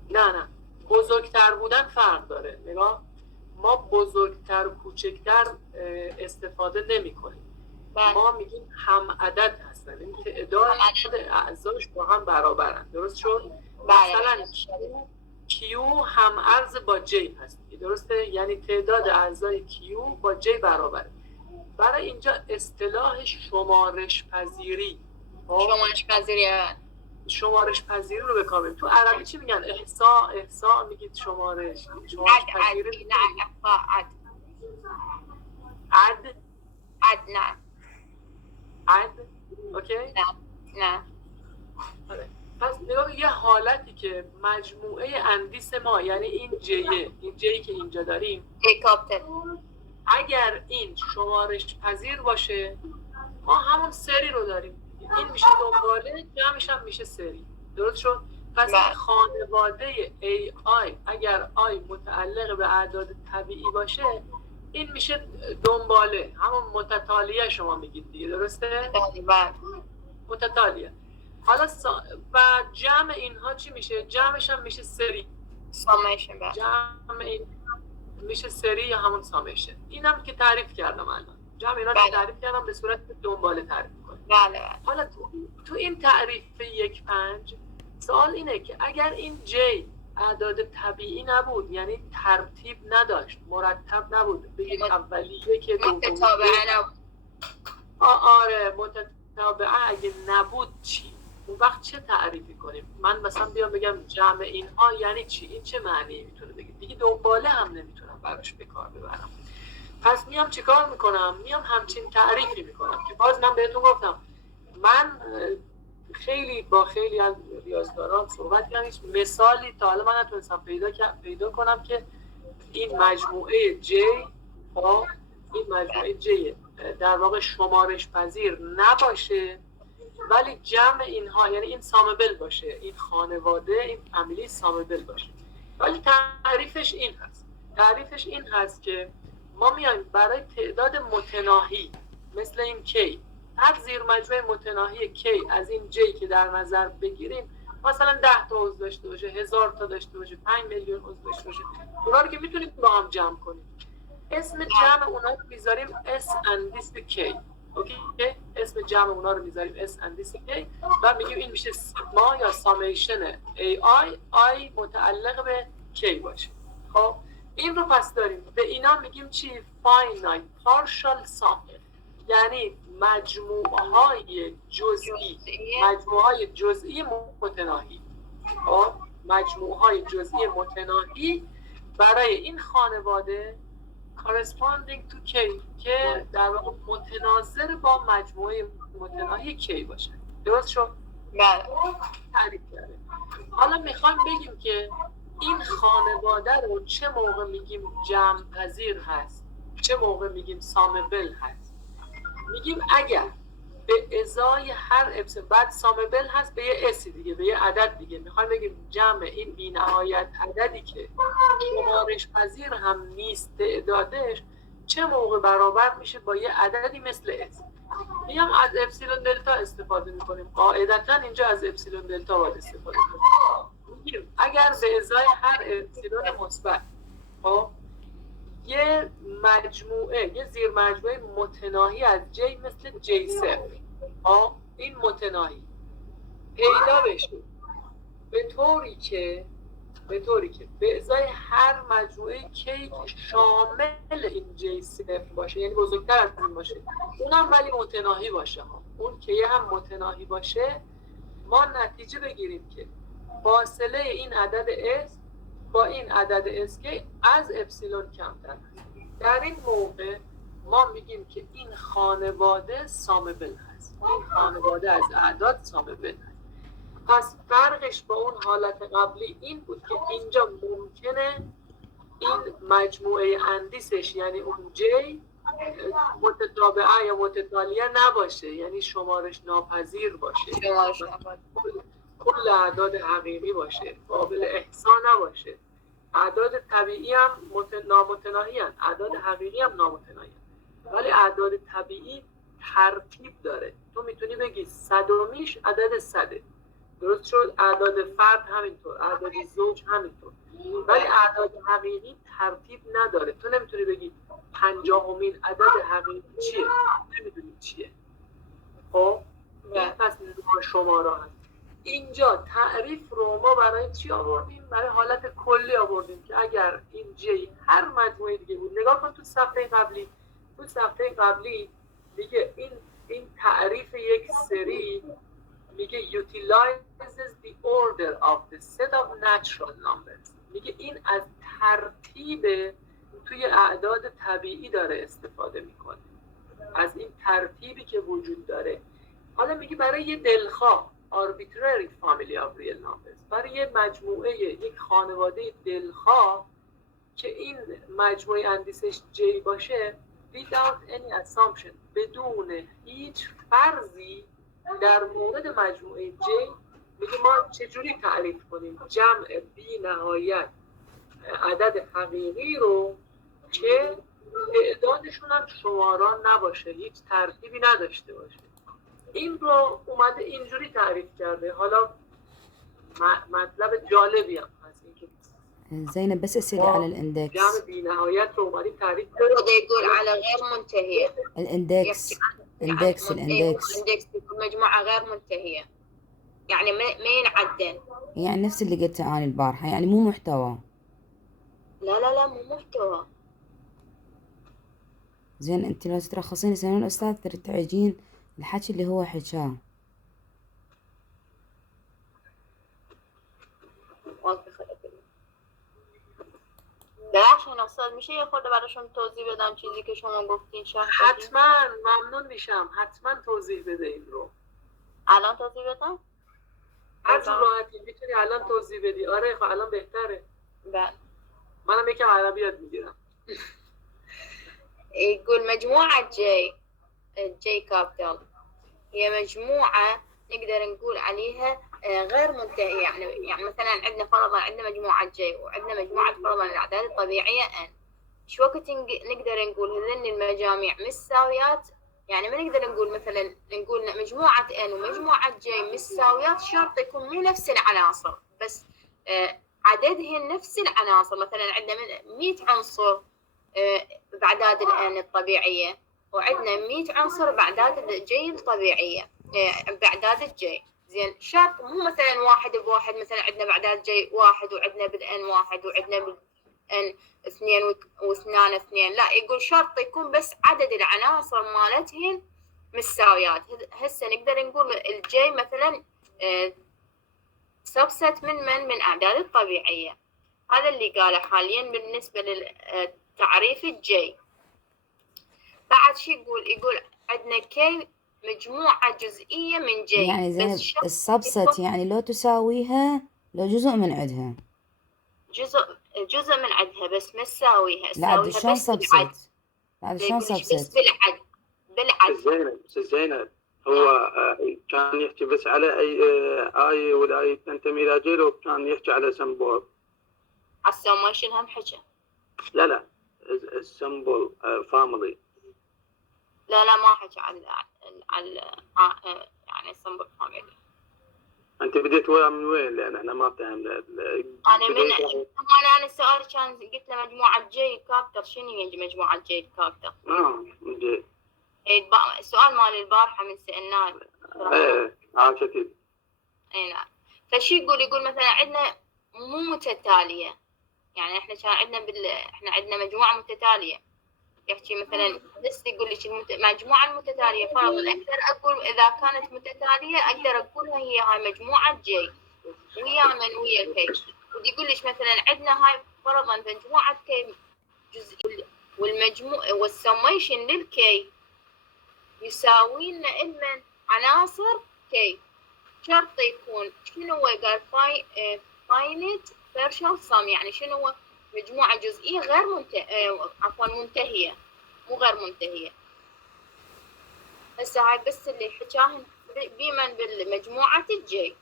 نه بزرگتر بودن فرق داره. نگاه، ما بزرگتر و کوچکتر استفاده نمی کنیم. ما میگیم هم عدد هستن، این تعداد اعضاش با هم برابرن. درست شد؟ مثلا Q هم عرض با J هست، درسته؟ یعنی تعداد اعضای Q با J برابره. برای اینجا اصطلاح شمارش پذیری رو به کار میبریم. تو عربی چی میگن؟ احصاء میگید شمارش پذیری. نه عد اوکی؟ نه. پس نگاه، یه حالتی که مجموعه اندیس ما، یعنی این جی که اینجا داریم، اگر این شمارش پذیر باشه، ما همون سری رو داریم. این میشه دنباله، جمعش هم میشه سری. درست شد؟ پس این خانواده AI اگر I متعلق به اعداد طبیعی باشه، این میشه دنباله، همون متتالیه شما میگید دیگه. درسته؟ متتالیه. حالا و جمع اینها چی میشه؟ جمعش هم میشه سری. سامیشن. جمع این میشه سری یا همون سامیشن. اینم که تعریف کردم الان. جمع اینا رو تعریف کردم، به صورت دنباله تعریف کنیم. بله. حالا تو این تعریف 1.5 سوال اینه که اگر این J اعداد طبیعی نبود، یعنی ترتیب نداشت، مرتب نبود، بگید اولیه که متتابعه نبود. آره متتابعه اگه نبود چی؟ اون وقت چه تعریفی کنیم؟ من مثلا بیام بگم جمع اینها یعنی چی؟ این چه معنی میتونه بگید؟ دیگه دنباله هم نمیتونم براش به کار ببرم. پس میام چیکار میکنم؟ میام همچین تعریفی میکنم که باز من بهتون گفتم من با خیلی از ریاضیدانان صحبت کردم، هیچ مثالی تا حالا من نتونستم پیدا کنم که این مجموعه J این مجموعه J در واقع شمارش پذیر نباشه ولی جمع اینها یعنی این سامبل باشه، این خانواده، این فامیلی سامبل باشه. ولی تعریفش این هست که ما میایم برای تعداد متناهی مثل این K، هر زیر مجموعه متناهی K از این J که در نظر بگیریم، مثلا 10 تا عضو داشته باشه، 1000 تا داشته باشه، 5 میلیون عضو داشته باشه، اونا رو که میتونیم با هم جمع کنیم. اسم جمع اونا رو میذاریم S and K. اوکی؟ اسم جمع اونا رو میذاریم S and K و میگیم این میشه سیگما یا سامیشن I متعلق به K باشه. خب این رو پس داریم. به اینا میگیم چی؟ finite partial sum، یعنی مجموعهای جزئی متناهی. مجموعهای جزئی متناهی برای این خانواده corresponding to K که در واقع متناظر با مجموعه متناهی K باشه. درست شد؟ بله. تعریف کرده. حالا میخوایم بگیم که این خانواده رو چه موقع میگیم جمع پذیر هست، چه موقع میگیم سامبل هست. میگیم اگر به ازای هر اپسیلون، بعد سامبل هست به یه اسی دیگه، به یه عدد دیگه، میخوایم بگیم جمع این بی‌نهایت عددی که شمارش پذیر هم نیست تعدادش، چه موقع برابر میشه با یه عددی مثل اس. میام از اپسیلون دلتا استفاده میکنیم. قاعدتا اینجا از اپسیلون دلتا باید استفاده کنیم. میگیم اگر به ازای هر اپسیلون مثبت یه زیر مجموعه متناهی از J مثل J0 این متناهی پیدا بشه به طوری که به ازای هر مجموعه K شامل این J0 باشه، یعنی بزرگتر از این باشه، اونم ولی متناهی باشه اون که هم متناهی باشه، ما نتیجه بگیریم که فاصله این عدد S با این عدد SK از اپسیلون کمتر هست. در این موقع ما میگیم که این خانواده سامبل هست، این خانواده از اعداد سامبل هست. پس فرقش با اون حالت قبلی این بود که اینجا ممکنه این مجموعه اندیسش یعنی اون J متتابعه یا متتالیه نباشه، یعنی شمارش ناپذیر باشه، کل اعداد حقیقی باشه، قابل احصا نباشه. اعداد طبیعی هم نامتناهی هستند، اعداد حقیقی هم نامتناهی هستند، ولی اعداد طبیعی ترتیب داره. تو میتونی بگی صدومیش عدد 100، درست شد؟ اعداد فرد همینطور، اعداد زوج همینطور، ولی اعداد حقیقی ترتیب نداره. تو نمیتونی بگی 50مین عدد حقیقی چیه، نمیدونی چیه. خب این پس شماره هست. اینجا تعریف رو ما برای چی آوردیم؟ برای حالت کلی آوردیم که اگر این J هر مجموعه دیگه بود. نگاه کن تو صفحه قبلی میگه این تعریف یک سری میگه utilizes the order of the set of natural numbers. میگه این از ترتیب توی اعداد طبیعی داره استفاده میکنه، از این ترتیبی که وجود داره. حالا میگه برای یه دلخواه arbitrary family of real numbers، برای یه مجموعه، یک خانواده دلخواه که این مجموعه اندیسش J باشه without any assumption، بدون هیچ فرضی در مورد مجموعه J میگه ما چجوری تعریف کنیم جمع بی نهایت عدد حقیقی رو که تعدادشون هم شماران نباشه، هیچ ترتیبی نداشته باشه. این رو اومده اینجوری تعریف کرده. حالا مطلب جالبی هم هست اینکه زينب بس اسألي على الاندكس. جمع بی نهایت رو اومده تعریف کرده. يقول على غير منتهية. الاندكس الاندكس الاندكس يكون مجموعة غير منتهية، يعني ما ينعدل. يعني نفس اللي قلته أنا البارحة، يعني مو محتوى. لا مو محتوى. زين انت لو ترخصين يسألون الأستاذ ترجعين الحكي اللي هو حكاه. درخشان استاد میشه یه خورده براشون توضیح بدم چیزی که شما گفتین؟ حتما ممنون میشم، حتما توضیح بده این رو. الان توضیح بدم؟ هر راحتی میتونی الان توضیح بدی. آره خب الان بهتره. بله. منم یکم عربی یاد میگیرم. يقول مجموعة جي كابيتال هي مجموعة نقدر نقول عليها غير منتهية. يعني مثلا عندنا فرضا عندنا مجموعة جي وعندنا مجموعة فرضا الأعداد الطبيعية n. شو وقت نقدر نقول هذين المجاميع متساويات؟ يعني ما نقدر نقول مثلا نقول مجموعة n ومجموعة j متساويات، شرط يكون مو نفس العناصر بس عددهن نفس العناصر. مثلا عندنا 100 عنصر بأعداد الN الطبيعية، وعندنا 100 عنصر بأعداد الجي الطبيعية بأعداد الجي. زين شرط مو مثلا واحد بواحد، مثلا عندنا بأعداد جي واحد وعندنا بالN واحد وعندنا بالN اثنين واثنان اثنين، لا يقول شرط يكون بس عدد العناصر مالتهن متساويات. هسه نقدر نقول الجي مثلا سبست من أعداد الطبيعية. هذا اللي قاله حاليا بالنسبة للتعريف الجي. بعد شي يقول عندنا كي مجموعة جزئية من جي. يعني زين السبست يعني لو تساويها لو جزء من عندها، جزء من عندها بس ما تساويها. لا شلون سبست؟ لا شلون سبست؟ بس بالعد. زينب هو كان يحكي بس على أي آية والآية تنتمي إلى جيل، وكان يحكي على سمبول. على السمويشن هم حكى. لا السمبول فاميلي. لا ما حكى على يعني السمبول فاميلي. أنت بديت من وين؟ لأن إحنا ما فهمنا. أنا السؤال كان قلت له مجموعة جي كابتر شنو هي مجموعة جي كابتر؟ جي. السؤال مال البارحة من سألناه. عاشتي. نعم. فشي يقول مثلا عندنا مو متتالية، يعني احنا كان عندنا احنا عندنا مجموعة متتالية. يحكي مثلا بس يقول لك المجموعة المتتالية فرضا اقدر اقول اذا كانت متتالية اقدر اقولها هي هاي مجموعة جي ويا من ويا الكي. يقول لك مثلا عندنا هاي فرضا مجموعة كي جزء والمجموع والسميشن للكي يساوي لنا إلمن عناصر كي. شرط يكون شنو هو؟ قال finite partial sum، يعني شنو هو؟ مجموعة جزئية غير منتهية، مو غير منتهية. هسه هاي بس اللي حكاهن بمن بالمجموعة الجي.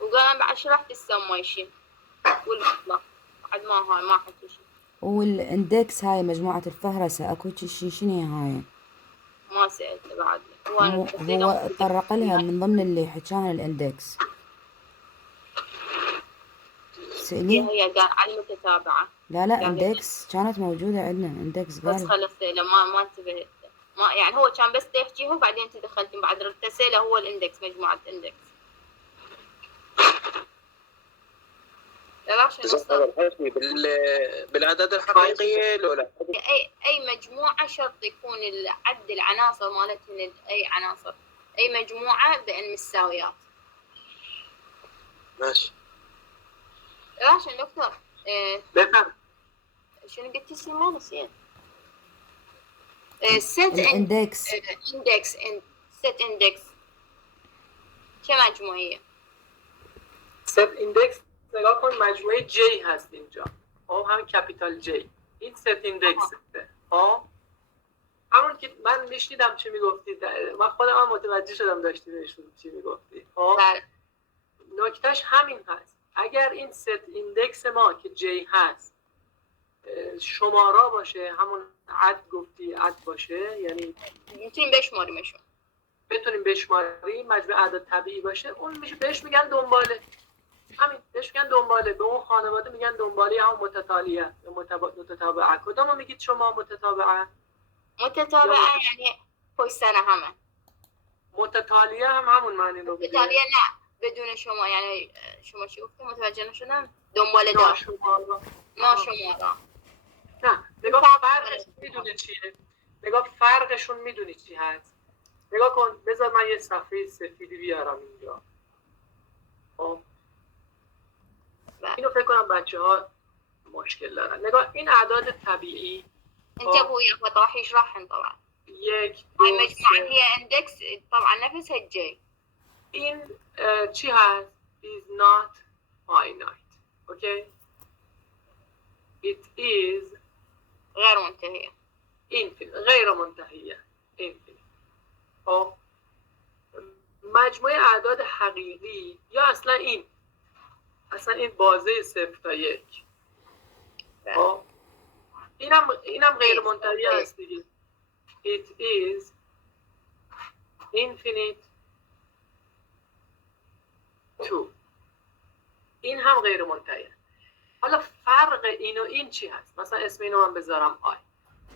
وقام بعد شرحت السميشن والمطلق بعد ما حكي شيء. والاندكس هاي مجموعة الفهرسة اكو شي شنو هاي؟ ما سألت بعد. هو طرق لها من ضمن اللي حكاها الاندكس. سألي هي قال على المتتابعة. لا اندكس كانت موجودة عندنا اندكس قال. بس خلص ما انتبهت. ما يعني هو كان بس تحكيه وبعدين انت دخلتي بعد التسأله هو الاندكس مجموعة اندكس. بالأعداد الحقيقية لولا أي مجموعة شرط يكون عد العناصر مالتهن أي عناصر أي مجموعة بأن مساويات. ماشي. عشان دكتور بفهم شنو قلتي سي ما نسيت. set index set index كمجموعية. set index نگاه کن مجموعه J هست اینجا. همین کپیتال J. این set index همون که من میشنیدم چی میگفتید، من خودم هم متوجه شدم داشتی بهشون چی میگفتید. خب نکتهش همین هست، اگر این ست ایندکس ما که J هست شمارا باشه، همون عد گفتی عد باشه، یعنی میتونیم بشماریمشون، بتونیم بشماریم، مجموع اعداد طبیعی باشه، اون میشه بهش میگن دنباله. همین بهش میگن دنباله، به اون خانواده میگن دنباله، هم متتالیه یا متتابعه. کدومو میگید شما؟ متتابعه یعنی پشت سر همه. متتالیه هم همون معنی رو میده. متتالیه نه بدون شما، یعنی شما چی گفتید متوجه نشدم؟ دنباله دار ناشمارا. نه نگاه فرقشون میدونه چیه؟ نگاه فرقشون میدونی چی هست؟ نگاه کن، بذار من یه صفحه سفیدی بیارم اینجا. خب اینو فکر کنم بچه ها مشکل دارن. نگاه این اعداد طبیعی انتبهوا يا اخوة راح يشرحهم طبعا. یک هاي مجموعة هي اندكس طبعا نفسها الجي. این چی هست؟ is not finite. Okay? It is غير منتهية. غیر منتهیه. خب مجموعه اعداد حقیقی یا اصلا این بازه 0 تا 1. خب اینم غیر منتهی است دیگه. It is infinite to. این هم غیر منتهیه. حالا فرق این و این چی هست؟ مثلا اسم اینو من بذارم آی.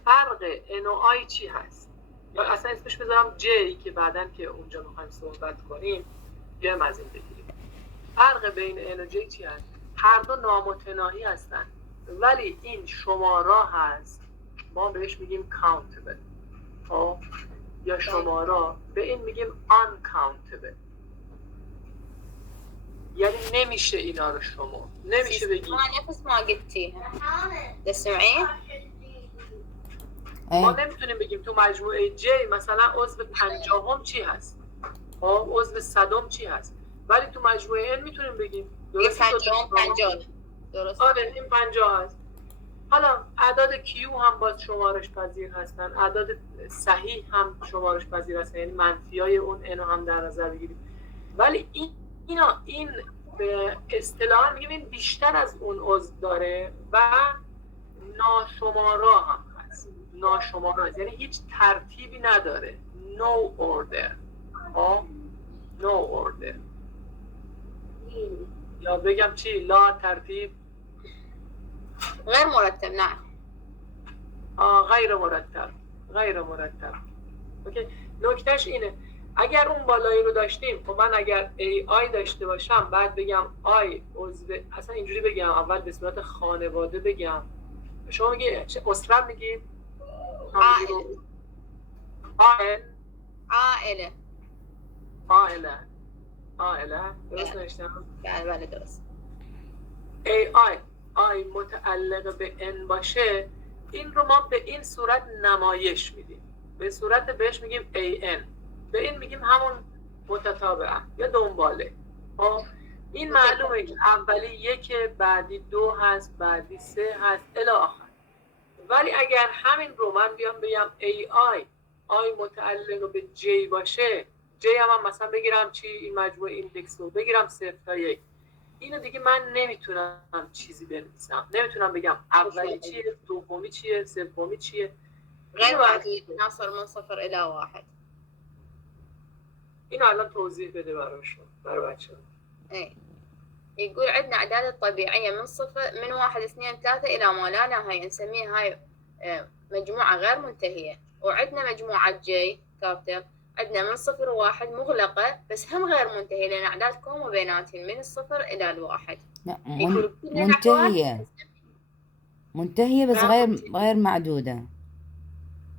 فرق این و آی چی هست؟ یا اصلا اسمش بذارم جی که بعدن که اونجا میخوایم صحبت کنیم بیایم از این بگیریم. فرق بین این و جی چی هست؟ هر دو نامتناهی هستن، ولی این شمارا هست ما بهش میگیم countable. یا شمارا به این میگیم uncountable، یعنی نمیشه اینا رو شما نمیشه بگیم. نفس ما قلتيها تسمعين؟ ما نمیتونیم بگیم تو مجموعه J مثلا عضو 50 چی هست، عضو 100 چی هست، ولی تو مجموعه N میتونیم بگیم. درسته 50 درست. آره این 50 هست. حالا اعداد Q هم باز شمارش پذیر هستن، اعداد صحیح هم شمارش پذیر هستن، یعنی منفیای اون N هم در نظر بگیریم. ولی این به اصطلاح میگیم این بیشتر از اون عضو داره و ناشمارا هم هست. ناشمارا هست یعنی هیچ ترتیبی نداره. No order. No order. یا بگم چی؟ لا ترتیب. غیر مرتب. نه غیر مرتب. اوکی. نکتهش اینه اگر اون بالایی رو داشتیم، خب من اگر AI داشته باشم بعد بگم آی عضو، اصلا اینجوری بگم اول به صورت خانواده بگم. شما میگی اسره میگید؟ عائله درست نوشتم؟ بله درست. آی متعلق به ان باشه، این رو ما به این صورت نمایش میدیم، به صورت بهش میگیم an، به این میگیم همون متتابعه یا دنباله. این معلومه که اولی 1 بعدی 2 هست بعدی 3 هست الی آخر. ولی اگر همین رو من بیام بگم آی متعلق به J باشه، J هم مثلا بگیرم چی؟ این مجموعه ایندکس رو بگیرم 0 تا 1، اینو دیگه من نمیتونم چیزی بنویسم، نمیتونم بگم اولی چیه، دومی چیه، سومی چیه. غیر محدود ناصر من 0 الى 1. اینو الان توضیح بده برای بچه‌ها. يقول عندنا أعداد طبيعية من 1 2 3 إلى ما لا نهاية، نسميها هاي مجموعة غير منتهية. وعندنا مجموعة جي كابيتال عندنا من 0 و1 مغلقة بس هم غير منتهية لأن أعداد كوما بيناتهم من 0 إلى 1. لا منتهية بس غير معدودة.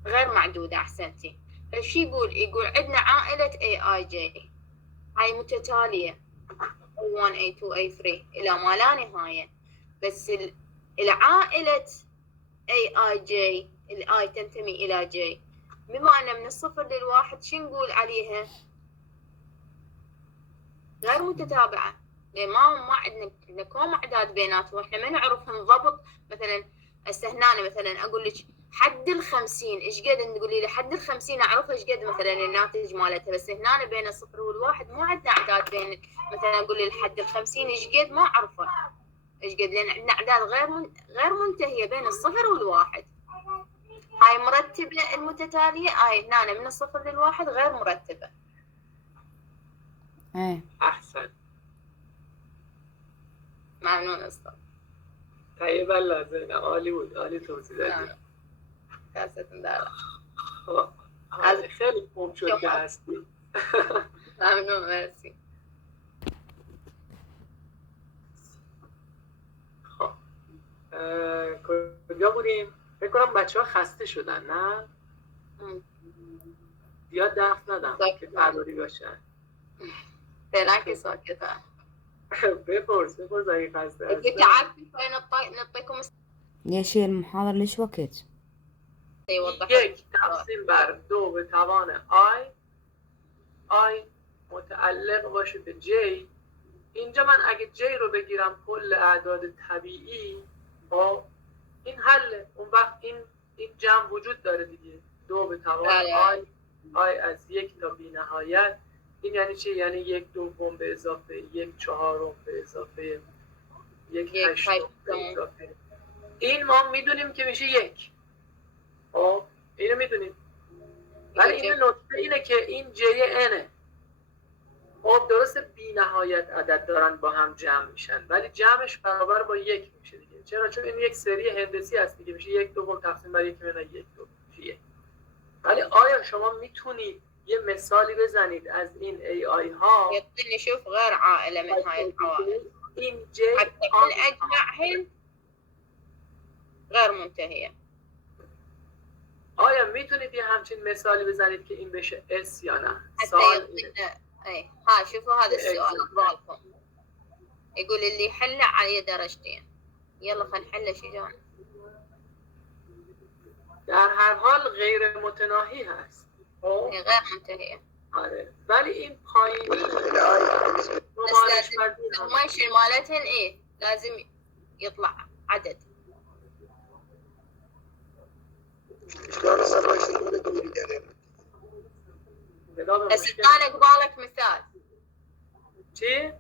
غير معدودة أحسنتي. فشو يقول عندنا عائلة AIJ هاي متتالية A1 A2 A3 إلى ما لا نهاية، بس العائلة AIJ الآي تنتمي إلى J، بما أن من 0 ل1 شو نقول عليها؟ غير متتابعة، لأن ما عندنا كوم أعداد بيناتهم، إحنا ما نعرف نضبط. مثلا هسه هنا مثلا أقول لك حد 50 ايش قد تقولي لي حد 50 اعرف ايش قد مثلا الناتج مالتها، بس هنا بين الصفر والواحد مو عندنا اعداد بين مثلا قولي لحد 50 ايش قد ما اعرفه ايش قد، لان عندنا اعداد غير منتهيه بين الصفر والواحد. هاي مرتبه المتتاليه، هاي هنا من الصفر للواحد غير مرتبه. ايه احسن. ممنون استاذ. طيب هلا زين، عالی بود، عالی توضیح دادی. دستتون دارم. از خیلی خوب شد که هستی. ممنون، مرسی. خب کجا بودیم؟ فکر کنم بچه ها خسته شدن نه؟ زیاد دست ندم که فراری باشن. فعلا که ساکتم. بپرس اگه خسته هستن. اذا تعبتي نعطيكم ليش هي المحاضرة ليش وقت؟ یک تقسیم بر 2 به توان I متعلق باشه به J. اینجا من اگه J رو بگیرم کل اعداد طبیعی، خب این حله. اون وقت این جمع وجود داره دیگه. 2 به توان I از 1 تا بی نهایت. این یعنی چی؟ یعنی 1/2 به اضافه 1/4 به اضافه 1/8 به اضافه. این ما میدونیم که میشه 1. خب اینو میدونیم، ولی این نکته اینه که این J N. خب درست بی نهایت عدد دارن با هم جمع میشن، ولی جمعش برابر با 1 میشه دیگه. چرا؟ چون این یک سری هندسی هست دیگه، میشه 1/2 تقسیم بر 1 میشه 1/2 میشه 1. ولی آیا شما میتونید یه مثالی بزنید از این AI ها؟ يعطيني شوف غير عائلة من هاي العوائل این J حتى من أجمعهن غير منتهية. آیا میتونید یه همچین مثالی بزنید که این بشه S یا نه؟ حتى يعطينا اي ها شوفوا هذا السؤال أفضلكم. يقول اللي يحله على درجتين. يلا خلينا نحله شجاع. در هر حال غیر متناهی هست. غير منتهية. آره، ولی این پایینی بس لازم المنشن مالتهن ايه لازم يطلع عدد. بس انا قبالك مثال. چی؟